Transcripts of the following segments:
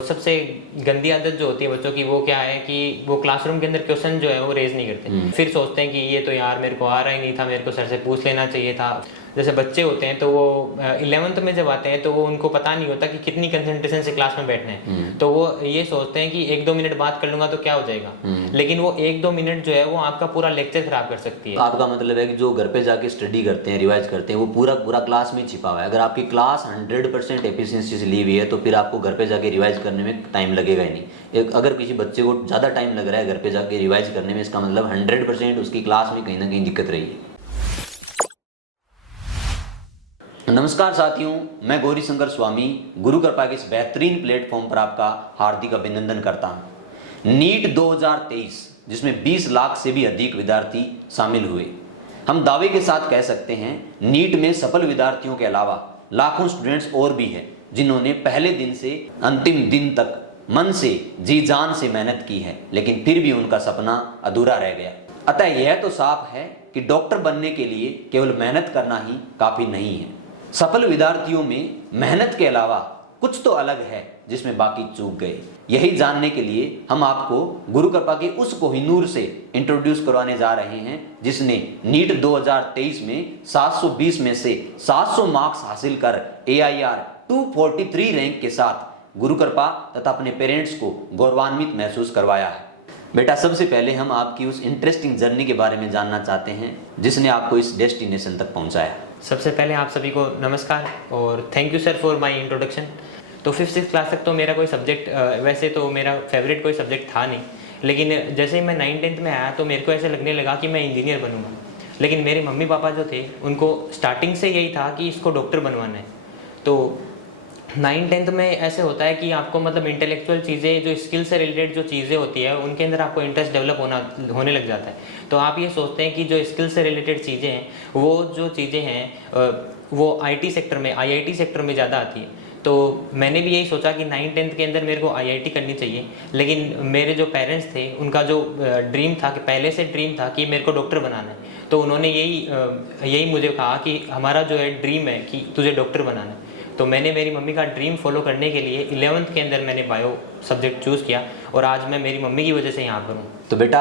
सबसे गंदी आदत जो होती है बच्चों की वो क्या है कि वो क्लासरूम के अंदर क्वेश्चन जो है वो रेज नहीं करते। फिर सोचते हैं कि ये तो यार मेरे को आ रहा ही नहीं था, मेरे को सर से पूछ लेना चाहिए था। जैसे बच्चे होते हैं तो वो 11th में जब आते हैं तो वो उनको पता नहीं होता कि कितनी कंसंट्रेशन से क्लास में बैठना है। तो वो ये सोचते हैं कि 1-2 मिनट बात कर लूंगा तो क्या हो जाएगा, लेकिन वो 1-2 मिनट जो है वो आपका पूरा लेक्चर खराब कर सकती है। आपका मतलब है कि जो घर पे जाके स्टडी करते हैं, रिवाइज करते हैं, वो पूरा पूरा क्लास में छिपा हुआ है। अगर आपकी क्लास 100% एफिशिएंसी से ली हुई है तो फिर आपको घर पे जाके रिवाइज करने में टाइम लगेगा ही नहीं। अगर किसी बच्चे को ज़्यादा टाइम लग रहा है घर पे जाके रिवाइज करने में, इसका मतलब 100% उसकी क्लास में कहीं ना कहीं दिक्कत रही है। नमस्कार साथियों, मैं गौरी शंकर स्वामी गुरु कृपा के इस बेहतरीन प्लेटफॉर्म पर आपका हार्दिक अभिनंदन करता हूं। नीट 2023 जिसमें 20 लाख से भी अधिक विद्यार्थी शामिल हुए। हम दावे के साथ कह सकते हैं नीट में सफल विद्यार्थियों के अलावा लाखों स्टूडेंट्स और भी हैं जिन्होंने पहले दिन से अंतिम दिन तक मन से जी जान से मेहनत की है, लेकिन फिर भी उनका सपना अधूरा रह गया। अतः यह तो साफ है कि डॉक्टर बनने के लिए केवल मेहनत करना ही काफी नहीं है। सफल विद्यार्थियों में मेहनत के अलावा कुछ तो अलग है जिसमें बाकी चूक गए। यही जानने के लिए हम आपको गुरु कृपा के उस कोहिनूर से इंट्रोड्यूस करवाने जा रहे हैं जिसने नीट 2023 में 720 में से 700 मार्क्स हासिल कर AIR 243 रैंक के साथ गुरु कृपा तथा अपने पेरेंट्स को गौरवान्वित महसूस करवाया है। बेटा, सबसे पहले हम आपकी उस इंटरेस्टिंग जर्नी के बारे में जानना चाहते हैं जिसने आपको इस डेस्टिनेशन तक पहुंचाया। सबसे पहले आप सभी को नमस्कार और thank you sir for my introduction. तो 5th-6th क्लास तक तो मेरा कोई सब्जेक्ट वैसे तो मेरा फेवरेट कोई सब्जेक्ट था नहीं, लेकिन जैसे ही मैं 9th-10th में आया तो मेरे को ऐसे लगने लगा कि मैं इंजीनियर बनूंगा। लेकिन मेरे मम्मी पापा जो थे उनको स्टार्टिंग से यही था कि इसको डॉक्टर बनवाना है। तो 9th-10th में ऐसे होता है कि आपको मतलब इंटेलेक्चुअल चीज़ें जो स्किल से रिलेटेड जो चीज़ें होती है उनके अंदर आपको इंटरेस्ट डेवलप होने लग जाता है। तो आप ये सोचते हैं कि जो स्किल से रिलेटेड चीज़ें हैं वो जो चीज़ें हैं वो IT सेक्टर में IIT सेक्टर में ज़्यादा आती है। तो मैंने भी यही सोचा कि 9th-10th के अंदर मेरे को IIT करनी चाहिए, लेकिन मेरे जो पेरेंट्स थे उनका जो ड्रीम था कि पहले से ड्रीम था कि मेरे को डॉक्टर बनाना है। तो उन्होंने यही मुझे कहा कि हमारा जो है ड्रीम है कि तुझे डॉक्टर बनाना है। तो मैंने मेरी मम्मी का ड्रीम फॉलो करने के लिए 11th के अंदर मैंने बायो सब्जेक्ट चूज़ किया और आज मैं मेरी मम्मी की वजह से यहाँ पर हूँ। तो बेटा,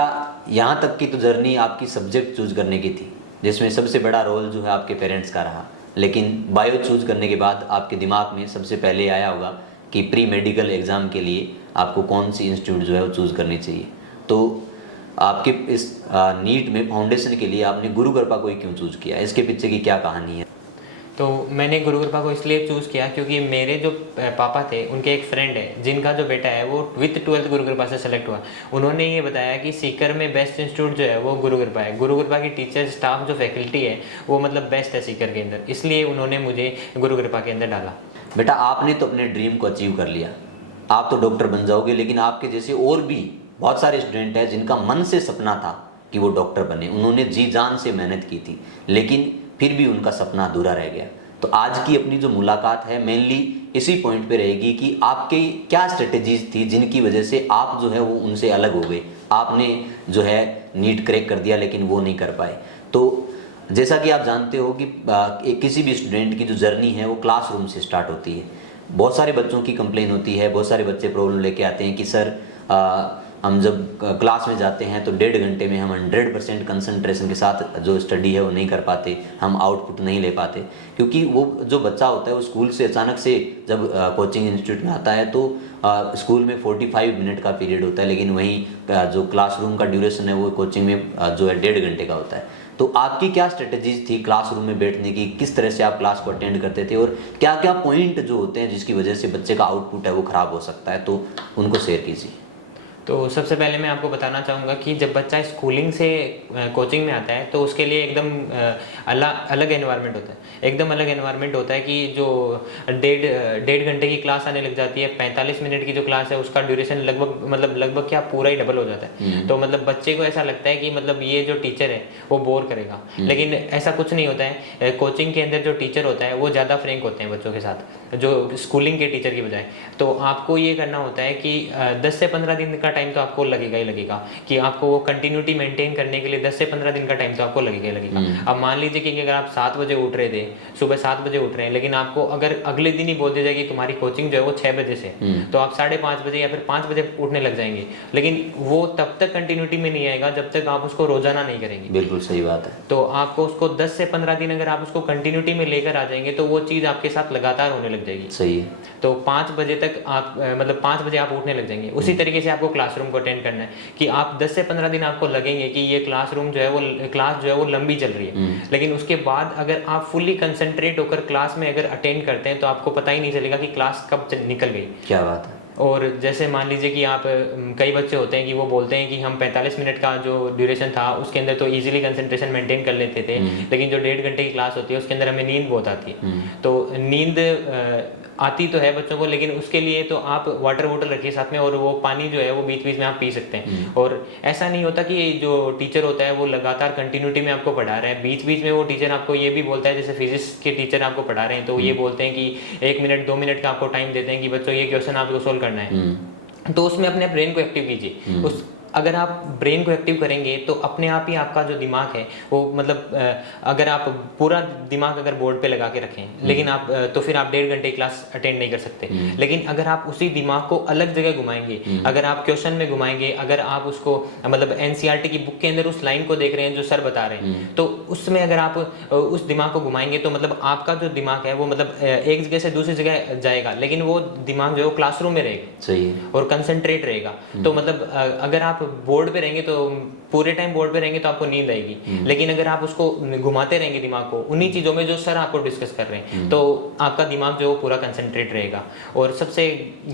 यहाँ तक की तो जर्नी आपकी सब्जेक्ट चूज करने की थी जिसमें सबसे बड़ा रोल जो है आपके पेरेंट्स का रहा, लेकिन बायो चूज करने के बाद आपके दिमाग में सबसे पहले आया होगा कि प्री मेडिकल एग्ज़ाम के लिए आपको कौन सी इंस्टीट्यूट जो है वो चूज़ करनी चाहिए। तो आपके इस नीट में फाउंडेशन के लिए आपने गुरु कृपा को ही क्यों चूज़ किया, इसके पीछे की क्या कहानी है? तो मैंने गुरु कृपा को इसलिए चूज़ किया क्योंकि मेरे जो पापा थे उनके एक फ्रेंड है जिनका जो बेटा है वो विद 12th गुरु कृपा से सेलेक्ट हुआ। उन्होंने ये बताया कि सीकर में बेस्ट इंस्टीट्यूट जो है वो गुरु कृपा है। गुरु कृपा की टीचर स्टाफ जो फैकल्टी है वो मतलब बेस्ट है सीकर के अंदर, इसलिए उन्होंने मुझे गुरु कृपा के अंदर डाला। बेटा, आपने तो अपने ड्रीम को अचीव कर लिया, आप तो डॉक्टर बन जाओगे, लेकिन आपके जैसे और भी बहुत सारे स्टूडेंट हैं जिनका मन से सपना था कि वो डॉक्टर बने। उन्होंने जी जान से मेहनत की थी, लेकिन फिर भी उनका सपना अधूरा रह गया। तो आज की अपनी जो मुलाकात है मेनली इसी पॉइंट पे रहेगी कि आपके क्या स्ट्रेटेजीज थी जिनकी वजह से आप जो है वो उनसे अलग हो गए। आपने जो है नीट क्रैक कर दिया लेकिन वो नहीं कर पाए। तो जैसा कि आप जानते हो कि किसी भी स्टूडेंट की जो जर्नी है वो क्लासरूम से स्टार्ट होती है। बहुत सारे बच्चों की कंप्लेन होती है, बहुत सारे बच्चे प्रॉब्लम लेके आते हैं कि सर हम जब क्लास में जाते हैं तो 1.5 घंटे में हम 100% कंसंट्रेशन के साथ जो स्टडी है वो नहीं कर पाते, हम आउटपुट नहीं ले पाते। क्योंकि वो जो बच्चा होता है वो स्कूल से अचानक से जब कोचिंग इंस्टीट्यूट में आता है तो स्कूल में 45 मिनट का पीरियड होता है, लेकिन वहीं जो क्लासरूम का ड्यूरेशन है वो कोचिंग में जो है 1.5 घंटे का होता है। तो आपकी क्या स्ट्रेटजीज थी क्लासरूम में बैठने की, किस तरह से आप क्लास को अटेंड करते थे और क्या क्या पॉइंट जो होते हैं जिसकी वजह से बच्चे का आउटपुट है वो खराब हो सकता है, तो उनको शेयर कीजिए। तो सबसे पहले मैं आपको बताना चाहूँगा कि जब बच्चा स्कूलिंग से कोचिंग में आता है तो उसके लिए एकदम अलग एनवायरनमेंट होता है। एकदम अलग एनवायरनमेंट होता है कि जो 1.5 घंटे की क्लास आने लग जाती है, 45 मिनट की जो क्लास है उसका ड्यूरेशन लगभग क्या पूरा ही डबल हो जाता है। तो मतलब बच्चे को ऐसा लगता है कि मतलब ये जो टीचर है वो बोर करेगा, लेकिन ऐसा कुछ नहीं होता है। कोचिंग के अंदर जो टीचर होता है वो ज़्यादा फ्रेंक होते हैं बच्चों के साथ, जो स्कूलिंग के टीचर की बजाय। तो आपको ये करना होता है कि 10 से 15 दिन का टाइम तो आपको लगेगा ही लगेगा, कि आपको वो कंटिन्यूटी मेंटेन करने के लिए 10 से 15 दिन का टाइम तो आपको लगेगा ही लगेगा। अब मान लीजिए कि अगर आप 7 बजे उठ रहे थे, सुबह 7 बजे उठ रहे हैं, लेकिन आपको अगर अगले दिन ही बोल दिया जाए कि तुम्हारी कोचिंग जो है वो 6 बजे से, तो आप 5:30 बजे या फिर 5 बजे उठने लग जाएंगे, लेकिन वो तब तक कंटिन्यूटी में नहीं आएगा जब तक आप उसको रोजाना नहीं करेंगे। बिल्कुल सही बात है। तो आपको उसको 10 से 15 दिन अगर आप उसको कंटिन्यूटी में लेकर आ जाएंगे तो वो चीज़ आपके साथ लगातार होने लग जाएगी। सही है। तो 5 बजे तक आप मतलब 5 बजे आप उठने लग जाएंगे। उसी तरीके से आपको क्लासरूम को अटेंड करना है कि आप 10 से 15 दिन आपको लगेंगे कि ये क्लासरूम जो है वो क्लास जो है वो लंबी चल रही है, लेकिन उसके बाद अगर आप फुल्ली कंसंट्रेट होकर क्लास में अगर अटेंड करते हैं तो आपको पता ही नहीं चलेगा कि क्लास कब निकल गई। क्या बात है। और जैसे मान लीजिए कि आप कई बच्चे होते हैं कि वो बोलते हैं कि हम 45 मिनट का जो ड्यूरेशन था उसके अंदर तो इजीली कंसंट्रेशन मेंटेन कर लेते थे, लेकिन जो 1.5 घंटे की क्लास होती है उसके अंदर हमें नींद बहुत आती है। तो नींद आती तो है बच्चों को, लेकिन उसके लिए तो आप वाटर बोतल रखिए साथ में, और वो पानी जो है वो बीच बीच में आप पी सकते हैं। और ऐसा नहीं होता कि जो टीचर होता है वो लगातार कंटिन्यूटी में आपको पढ़ा रहा है, बीच बीच में वो टीचर आपको ये भी बोलता है, जैसे फिजिक्स के टीचर आपको पढ़ा रहे हैं तो ये बोलते हैं कि 1 मिनट 2 मिनट का आपको टाइम देते हैं कि बच्चों ये क्वेश्चन आपको सोल्व करना है। तो उसमें अपने ब्रेन को एक्टिव कीजिए। उस अगर आप ब्रेन को एक्टिव करेंगे तो अपने आप ही आपका जो दिमाग है वो मतलब अगर आप पूरा दिमाग अगर बोर्ड पे लगा के रखें, लेकिन आप तो फिर आप 1.5 घंटे क्लास अटेंड नहीं कर सकते। लेकिन अगर आप उसी दिमाग को अलग जगह घुमाएंगे, अगर आप क्वेश्चन में घुमाएंगे, अगर आप उसको मतलब एनसीईआरटी की बुक के अंदर उस लाइन को देख रहे हैं जो सर बता रहे हैं, तो उसमें अगर आप उस दिमाग को घुमाएंगे तो मतलब आपका जो दिमाग है वो मतलब एक जगह से दूसरी जगह जाएगा, लेकिन वो दिमाग जो है वो क्लासरूम में रहेगा। सही है। और कंसंट्रेट रहेगा। तो मतलब अगर आप बोर्ड पे रहेंगे तो पूरे टाइम बोर्ड पे रहेंगे तो आपको नींद आएगी, लेकिन अगर आप उसको घुमाते रहेंगे दिमाग को उन्हीं चीज़ों में जो सर आपको डिस्कस कर रहे हैं, तो आपका दिमाग जो है पूरा कंसंट्रेट रहेगा। और सबसे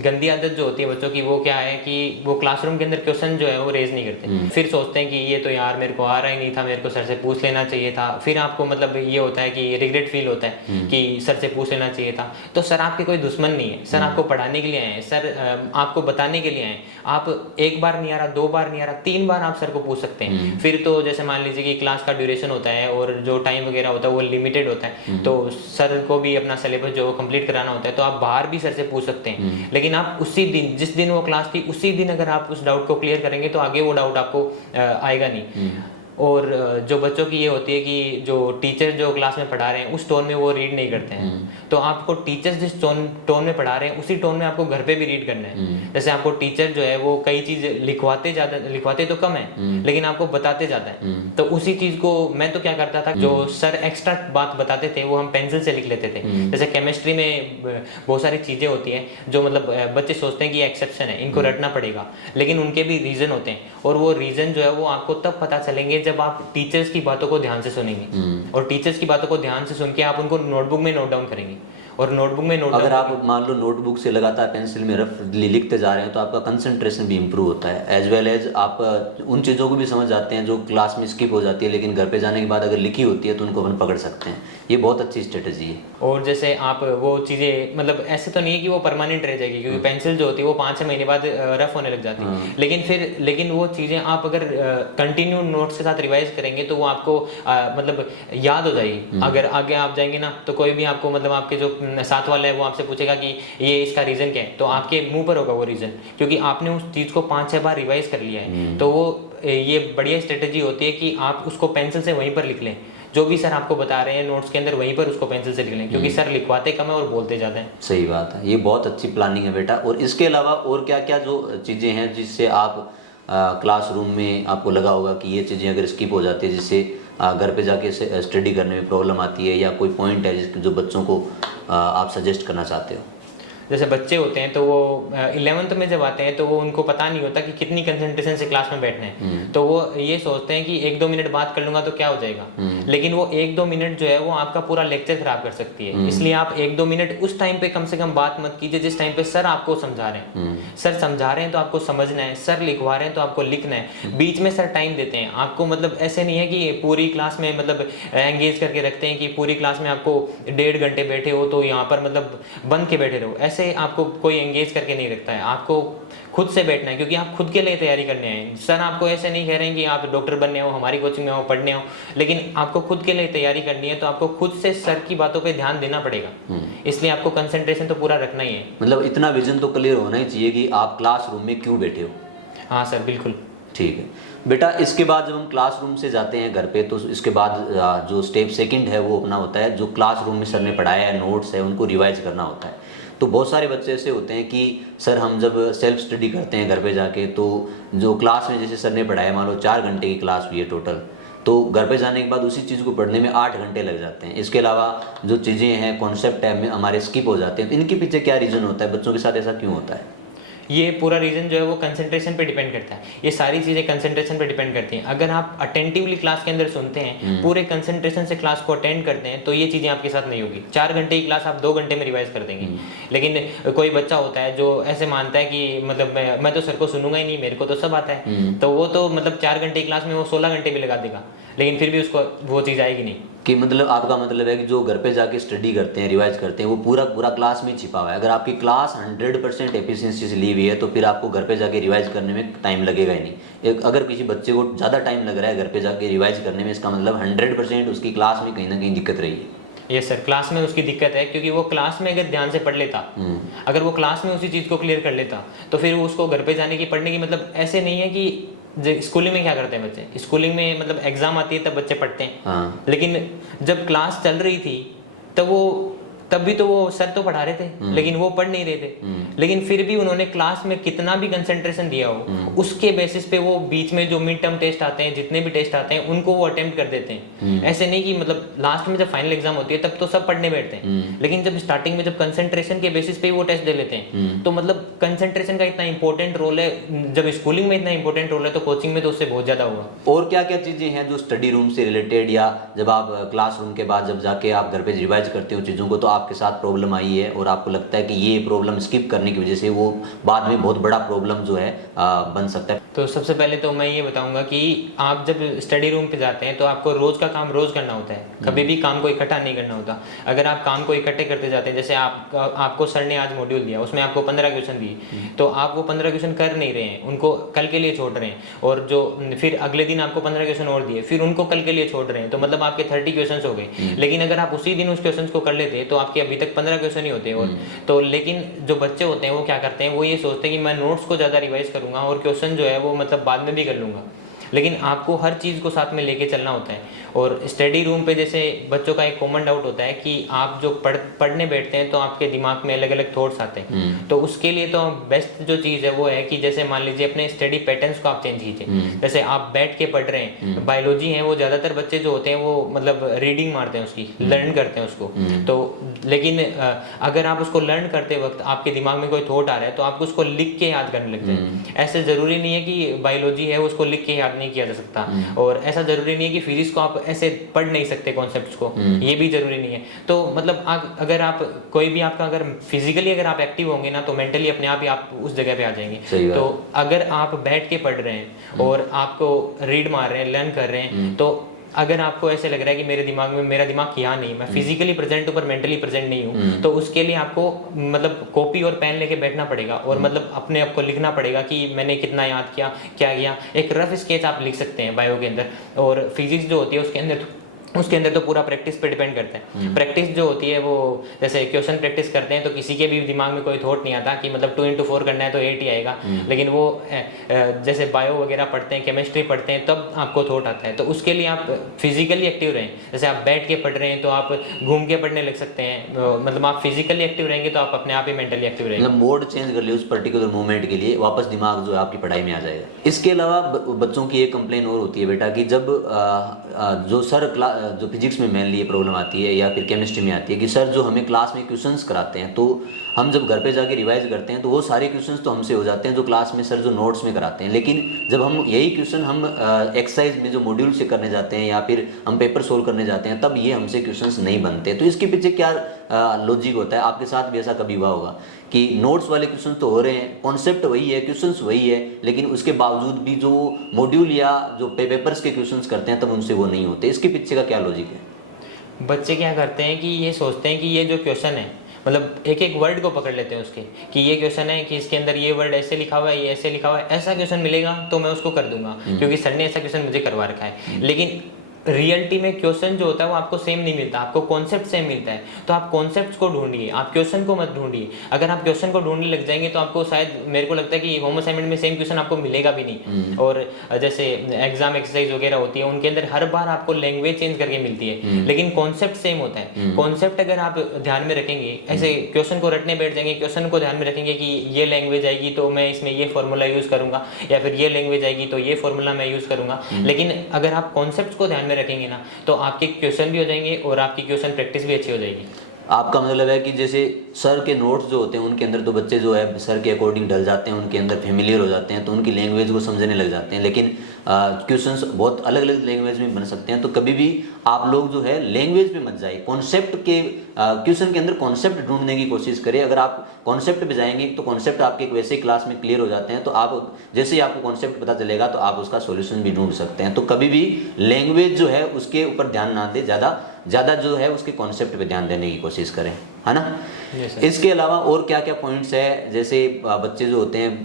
गंदी आदत जो होती है बच्चों की वो क्या है कि वो क्लासरूम के अंदर क्वेश्चन जो है वो रेज नहीं करते, फिर सोचते हैं कि ये तो यार मेरे को आ रहा ही नहीं था, मेरे को सर से पूछ लेना चाहिए था। फिर आपको मतलब ये होता है कि रिग्रेट फील होता है कि सर से पूछ लेना चाहिए था। तो सर आपके कोई दुश्मन नहीं है, सर आपको पढ़ाने के लिए आए हैं, सर आपको बताने के लिए आए हैं। आप एक बार नहीं आ रहा, 2 बार नहीं आ रहा, 3 बार आप सर को पूछ सकते हैं। फिर तो जैसे मान लीजिए कि क्लास का ड्यूरेशन होता है और जो टाइम वगैरह होता है वो लिमिटेड होता है, तो सर को भी अपना सिलेबस जो कंप्लीट कराना होता है, तो आप बाहर भी सर से पूछ सकते हैं। लेकिन आप उसी दिन जिस दिन वो क्लास थी उसी दिन अगर आप उस डाउट को क्लियर करेंगे तो आगे वो डाउट आपको आएगा नहीं। और जो बच्चों की ये होती है कि जो टीचर जो क्लास में पढ़ा रहे हैं उस टोन में वो रीड नहीं करते हैं, तो आपको टीचर जिस टोन में पढ़ा रहे हैं उसी टोन में आपको घर पे भी रीड करना है। जैसे आपको टीचर जो है वो कई चीज़ लिखवाते तो कम है, लेकिन आपको बताते ज़्यादा है। तो उसी चीज़ को मैं तो क्या करता था, जो सर एक्स्ट्रा बात बताते थे वो हम पेंसिल से लिख लेते थे। जैसे केमिस्ट्री में बहुत सारी चीज़ें होती हैं जो मतलब बच्चे सोचते हैं कि ये एक्सेप्शन है, इनको रटना पड़ेगा, लेकिन उनके भी रीज़न होते हैं, और वो रीज़न जो है वो आपको तब पता चलेंगे जब आप टीचर्स की बातों को ध्यान से सुनेंगे। और टीचर्स की बातों को ध्यान से सुन के आप उनको नोटबुक में नोट डाउन करेंगे, और नोटबुक में नोट अगर आप मान लो नोटबुक से लगातार पेंसिल में रफ लिखते जा रहे हैं तो आपका कंसंट्रेशन भी इम्प्रूव होता है, एज वेल एज आप उन चीज़ों को भी समझ जाते हैं जो क्लास में स्किप हो जाती है, लेकिन घर पे जाने के बाद अगर लिखी होती है तो उनको अपन पकड़ सकते हैं। ये बहुत अच्छी स्ट्रेटजी है। और जैसे आप वो चीज़ें मतलब ऐसे तो नहीं है कि वो परमानेंट रह जाएगी, क्योंकि पेंसिल जो होती है वो 5-6 महीने बाद रफ होने लग जाती है। लेकिन वो चीज़ें आप अगर कंटिन्यू नोट्स के साथ रिवाइज करेंगे तो वो आपको मतलब याद हो जाएगी। अगर आगे आप जाएंगे ना तो कोई भी आपको मतलब आपके जो साथ वाला है वो आपसे पूछेगा कि ये इसका रीज़न क्या है, तो आपके मुंह पर होगा वो रीज़न, क्योंकि आपने उस चीज़ को 5-6 बार रिवाइज कर लिया है। तो वो ये बढ़िया स्ट्रेटजी होती है कि आप उसको पेंसिल से वहीं पर लिख लें, जो भी सर आपको बता रहे हैं नोट्स के अंदर वहीं पर उसको पेंसिल से लिख लें, क्योंकि सर लिखवाते कम है और बोलते ज़्यादा हैं। सही बात है, ये बहुत अच्छी प्लानिंग है बेटा। और इसके अलावा और क्या क्या जो चीज़ें हैं जिससे आप क्लासरूम में आपको लगा होगा कि ये चीज़ें अगर स्किप हो जाती है जिससे घर पे जाके स्टडी करने में प्रॉब्लम आती है, या कोई पॉइंट है जो बच्चों को आप सजेस्ट करना चाहते हो? जैसे बच्चे होते हैं तो वो 11th में जब आते हैं तो वो उनको पता नहीं होता कि कितनी कंसंट्रेशन से क्लास में बैठना है, तो वो ये सोचते हैं कि 1-2 मिनट बात कर लूंगा तो क्या हो जाएगा, लेकिन वो 1-2 मिनट जो है वो आपका पूरा लेक्चर खराब कर सकती है। इसलिए आप 1-2 मिनट उस टाइम पे कम से कम बात मत कीजिए जिस टाइम पे सर आपको समझा रहे हैं। सर समझा रहे हैं तो आपको समझना है, सर लिखवा रहे हैं तो आपको लिखना है। बीच में सर टाइम देते हैं आपको, मतलब ऐसे नहीं है कि पूरी क्लास में मतलब एंगेज करके रखते हैं कि पूरी क्लास में आपको 1.5 घंटे बैठे हो तो यहाँ पर मतलब बंद के बैठे रहो, ऐसे आपको कोई एंगेज करके नहीं रखता है। आपको खुद से बैठना है, क्योंकि आप खुद के लिए तैयारी करने आए। सर आपको ऐसे नहीं कह रहे हैं कि आप डॉक्टर बनने हो, हमारी कोचिंग में हो, पढ़ने हो, लेकिन आपको खुद के लिए तैयारी करनी है, तो आपको खुद से सर की बातों पे ध्यान देना पड़ेगा। इसलिए आपको कंसंट्रेशन तो पूरा रखना ही है। मतलब इतना विजन तो क्लियर होना ही चाहिए कि आप क्लासरूम में क्यों बैठे हो। हाँ सर बिल्कुल। ठीक है बेटा, इसके बाद जब हम क्लासरूम से जाते हैं घर पे तो इसके बाद जो स्टेप सेकंड है वो अपना होता है, जो क्लासरूम में सर ने पढ़ाया है, नोट्स है, उनको रिवाइज करना होता है। तो बहुत सारे बच्चे ऐसे होते हैं कि सर हम जब सेल्फ स्टडी करते हैं घर पे जाके, तो जो क्लास में जैसे सर ने पढ़ाया, मान लो 4 घंटे की क्लास हुई है टोटल, तो घर पे जाने के बाद उसी चीज़ को पढ़ने में 8 घंटे लग जाते हैं। इसके अलावा जो चीज़ें हैं, कॉन्सेप्ट है, हमारे स्किप हो जाते हैं। तो इनके पीछे क्या रीज़न होता है, बच्चों के साथ ऐसा क्यों होता है? ये पूरा रीज़न जो है वो कंसंट्रेशन पे डिपेंड करता है। ये सारी चीज़ें कंसंट्रेशन पे डिपेंड करती हैं। अगर आप अटेंटिवली क्लास के अंदर सुनते हैं, पूरे कंसंट्रेशन से क्लास को अटेंड करते हैं, तो ये चीज़ें आपके साथ नहीं होगी। 4 घंटे की क्लास आप 2 घंटे में रिवाइज कर देंगे। लेकिन कोई बच्चा होता है जो ऐसे मानता है कि मतलब मैं तो सर को सुनूंगा ही नहीं, मेरे को तो सब आता है, तो वो तो मतलब 4 घंटे की क्लास में वो 16 घंटे भी लगा देगा, लेकिन फिर भी उसको वो चीज़ आएगी नहीं। कि मतलब आपका मतलब है कि जो घर पे जाके स्टडी करते हैं, रिवाइज करते हैं, वो पूरा पूरा क्लास में छिपा हुआ है। अगर आपकी क्लास 100% एफिशिएंसी से ली हुई है तो फिर आपको घर पे जाके रिवाइज करने में टाइम लगेगा ही नहीं। अगर किसी बच्चे को ज़्यादा टाइम लग रहा है घर पे जाके रिवाइज करने में, इसका मतलब 100% उसकी क्लास में कहीं ना कहीं दिक्कत रही है। ये सर क्लास में उसकी दिक्कत है, क्योंकि वो क्लास में अगर ध्यान से पढ़ लेता, अगर वो क्लास में उसी चीज़ को क्लियर कर लेता, तो फिर उसको घर पे जाने की पढ़ने की मतलब ऐसे नहीं है कि स्कूलिंग में क्या करते हैं बच्चे, स्कूलिंग में मतलब एग्जाम आती है तब बच्चे पढ़ते हैं। हाँ। लेकिन जब क्लास चल रही थी तब भी तो वो सर तो पढ़ा रहे थे, लेकिन वो पढ़ नहीं रहे थे। लेकिन फिर भी उन्होंने क्लास में कितना भी कंसंट्रेशन दिया हो, उसके बेसिस पे वो बीच में जो मिड टर्म टेस्ट आते हैं, जितने भी टेस्ट आते हैं, उनको वो अटेम्प्ट कर देते हैं। ऐसे नहीं कि मतलब लास्ट में जब फाइनल एग्जाम होती है तब तो सब पढ़ने बैठते हैं, लेकिन जब स्टार्टिंग में जब कंसंट्रेशन के बेसिस पे वो टेस्ट दे लेते हैं, तो मतलब कंसंट्रेशन का इतना इंपॉर्टेंट रोल है। जब स्कूलिंग में इतना इंपॉर्टेंट रोल है तो कोचिंग में तो उससे बहुत ज्यादा होगा। और क्या क्या चीज़ें हैं जो स्टडी रूम से रिलेटेड, या जब आप क्लासरूम के बाद जब जाके आप घर पे रिवाइज करते हो चीज़ों को, तो आपके साथ प्रॉब्लम आई है और आपको लगता है कि ये प्रॉब्लम स्किप करने की वजह से वो बाद में बहुत बड़ा प्रॉब्लम जो है बन सकता है? तो सबसे पहले तो मैं ये बताऊंगा कि आप जब स्टडी रूम पे जाते हैं तो आपको रोज का काम रोज करना होता है, कभी भी काम को इकट्ठा नहीं करना होता। अगर आप काम को इकट्ठे करते जाते हैं, जैसे आपको सर ने आज मॉड्यूल दिया, उसमें आपको 15 क्वेश्चन दिए, तो आप वो 15 क्वेश्चन कर नहीं रहे हैं, उनको कल के लिए छोड़ रहे हैं, और जो फिर अगले दिन आपको 15 क्वेश्चन और दिए, फिर उनको कल के लिए छोड़ रहे हैं, तो मतलब आपके 30 क्वेश्चन हो गए। लेकिन अगर आप उसी दिन उस क्वेश्चन को कर लेते तो आपके अभी तक 15 क्वेश्चन ही होते हैं। और तो लेकिन जो बच्चे होते हैं वो क्या करते हैं, वो ये सोचते हैं कि मैं नोट्स को ज़्यादा रिवाइज करूंगा और क्वेश्चन जो है वो मतलब बाद में भी कर लूँगा। लेकिन आपको हर चीज़ को साथ में लेके चलना होता है। और स्टडी रूम पे जैसे बच्चों का एक कॉमन डाउट होता है कि आप जो पढ़ने बैठते हैं तो आपके दिमाग में अलग अलग थॉट्स आते हैं। तो उसके लिए तो बेस्ट जो चीज़ है वो है कि जैसे मान लीजिए अपने स्टडी पैटर्न्स को आप चेंज कीजिए। जैसे आप बैठ के पढ़ रहे हैं, बायोलॉजी है, वो ज़्यादातर बच्चे जो होते हैं वो मतलब रीडिंग मारते हैं, उसकी लर्न करते हैं उसको। तो लेकिन अगर आप उसको लर्न करते वक्त आपके दिमाग में कोई थॉट आ रहा है तो आप उसको लिख के याद करने लग जाए। ऐसे ज़रूरी नहीं है कि बायोलॉजी है उसको लिख के याद नहीं किया जा सकता, और ऐसा ज़रूरी नहीं है कि फिजिक्स को आप ऐसे पढ़ नहीं सकते कॉन्सेप्ट्स को, ये भी जरूरी नहीं है। तो मतलब अगर आप कोई भी आपका अगर फिजिकली अगर आप एक्टिव होंगे ना, तो मेंटली अपने आप ही आप उस जगह पे आ जाएंगे। तो अगर आप बैठ के पढ़ रहे हैं और आपको रीड मार रहे हैं, लर्न कर रहे हैं, तो अगर आपको ऐसे लग रहा है कि मेरा दिमाग यहाँ नहीं, मैं फिजिकली प्रेजेंट हूँ पर मेंटली प्रेजेंट नहीं हूँ, तो उसके लिए आपको मतलब कॉपी और पेन लेके बैठना पड़ेगा और मतलब अपने आप को लिखना पड़ेगा कि मैंने कितना याद किया, क्या किया। एक रफ स्केच आप लिख सकते हैं बायो के अंदर। और फिजिक्स जो होती है उसके अंदर तो पूरा प्रैक्टिस पे डिपेंड करता है। प्रैक्टिस जो होती है वो जैसे क्वेश्चन प्रैक्टिस करते हैं तो किसी के भी दिमाग में कोई थॉट नहीं आता कि मतलब 2 into 4 करना है तो 8 ही आएगा। लेकिन वो जैसे बायो वगैरह पढ़ते हैं, केमिस्ट्री पढ़ते हैं, तब आपको थॉट आता है। तो उसके लिए आप फिजिकली एक्टिव रहें। जैसे आप बैठ के पढ़ रहे हैं तो आप घूम के पढ़ने लग सकते हैं। मतलब आप फिजिकली एक्टिव रहेंगे तो आप अपने आप ही मेंटली एक्टिव रहेंगे। मतलब मोड चेंज कर लिया उस पर्टिकुलर मोमेंट के लिए, वापस दिमाग जो है आपकी पढ़ाई में आ जाएगा। इसके अलावा बच्चों की एक कंप्लेन और होती है बेटा कि जब जो सर जो फिजिक्स में मेनली ये प्रॉब्लम आती है या फिर केमिस्ट्री में आती है कि सर जो हमें क्लास में क्वेश्चंस कराते हैं, तो हम जब घर पे जाके रिवाइज करते हैं तो वो सारे क्वेश्चंस तो हमसे हो जाते हैं जो क्लास में सर जो नोट्स में कराते हैं। लेकिन जब हम यही क्वेश्चन हम एक्सरसाइज में जो मॉड्यूल से करने जाते हैं या फिर हम पेपर सोल्व करने जाते हैं, तब ये हमसे क्वेश्चंस नहीं बनते। तो इसके पीछे क्या लॉजिक होता है? आपके साथ भी ऐसा कभी हुआ होगा कि नोट्स वाले क्वेश्चन तो हो रहे हैं, कॉन्सेप्ट वही है, क्वेश्चंस वही है, लेकिन उसके बावजूद भी जो मॉड्यूल या जो पेपर्स के क्वेश्चंस करते हैं तब उनसे वो नहीं होते। इसके पीछे का क्या लॉजिक है? बच्चे क्या करते हैं कि ये सोचते हैं कि ये जो क्वेश्चन है, मतलब एक एक वर्ड को पकड़ लेते हैं उसके, कि ये क्वेश्चन है कि इसके अंदर ये वर्ड ऐसे लिखा हुआ है, ये ऐसे लिखा हुआ है, ऐसा क्वेश्चन मिलेगा तो मैं उसको कर दूंगा क्योंकि सर ने ऐसा क्वेश्चन मुझे करवा रखा है। लेकिन रियलिटी में क्वेश्चन जो होता है वो आपको सेम नहीं मिलता, आपको कॉन्सेप्ट सेम मिलता है। तो आप कॉन्सेप्ट्स को ढूंढिए, आप क्वेश्चन को मत ढूंढिए। अगर आप क्वेश्चन को ढूंढने लग जाएंगे तो आपको शायद, मेरे को लगता है कि होम असाइनमेंट में सेम क्वेश्चन आपको मिलेगा भी नहीं। और जैसे एग्जाम एक्सरसाइज वगैरह होती है उनके अंदर हर बार आपको लैंग्वेज चेंज करके मिलती है, लेकिन कॉन्सेप्ट सेम होता है। कॉन्सेप्ट अगर आप ध्यान में रखेंगे, ऐसे क्वेश्चन को रटने बैठ जाएंगे, क्वेश्चन को ध्यान में रखेंगे कि ये लैंग्वेज आएगी तो मैं इसमें ये फॉर्मूला यूज करूंगा, या फिर ये लैंग्वेज आएगी तो ये फॉर्मूला मैं यूज करूंगा। लेकिन अगर आप कॉन्सेप्ट्स को ध्यान में रखेंगे ना तो आपके क्वेश्चन भी हो जाएंगे और आपकी क्वेश्चन प्रैक्टिस भी अच्छी हो जाएगी। आपका मतलब है कि जैसे सर के नोट्स जो होते हैं उनके अंदर तो बच्चे जो है सर के अकॉर्डिंग ढल जाते हैं, उनके अंदर फेमिलियर हो जाते हैं, तो उनकी लैंग्वेज को समझने लग जाते हैं। लेकिन क्वेश्चंस बहुत अलग अलग लैंग्वेज में बन सकते हैं, तो कभी भी आप लोग जो है लैंग्वेज पे मत जाइए, कॉन्सेप्ट के क्वेश्चन के अंदर कॉन्सेप्ट ढूंढने की कोशिश करें। अगर आप कॉन्सेप्ट पे जाएंगे तो कॉन्सेप्ट आपके वैसे ही क्लास में क्लियर हो जाते हैं, तो आप जैसे ही आपको कॉन्सेप्ट पता चलेगा तो आप उसका सॉल्यूशन भी ढूंढ सकते हैं। तो कभी भी लैंग्वेज जो है उसके ऊपर ध्यान ना दें, ज़्यादा जो है उसके कॉन्सेप्ट पे ध्यान देने की कोशिश करें, है ना। इसके अलावा और क्या क्या पॉइंट्स है, जैसे बच्चे जो होते हैं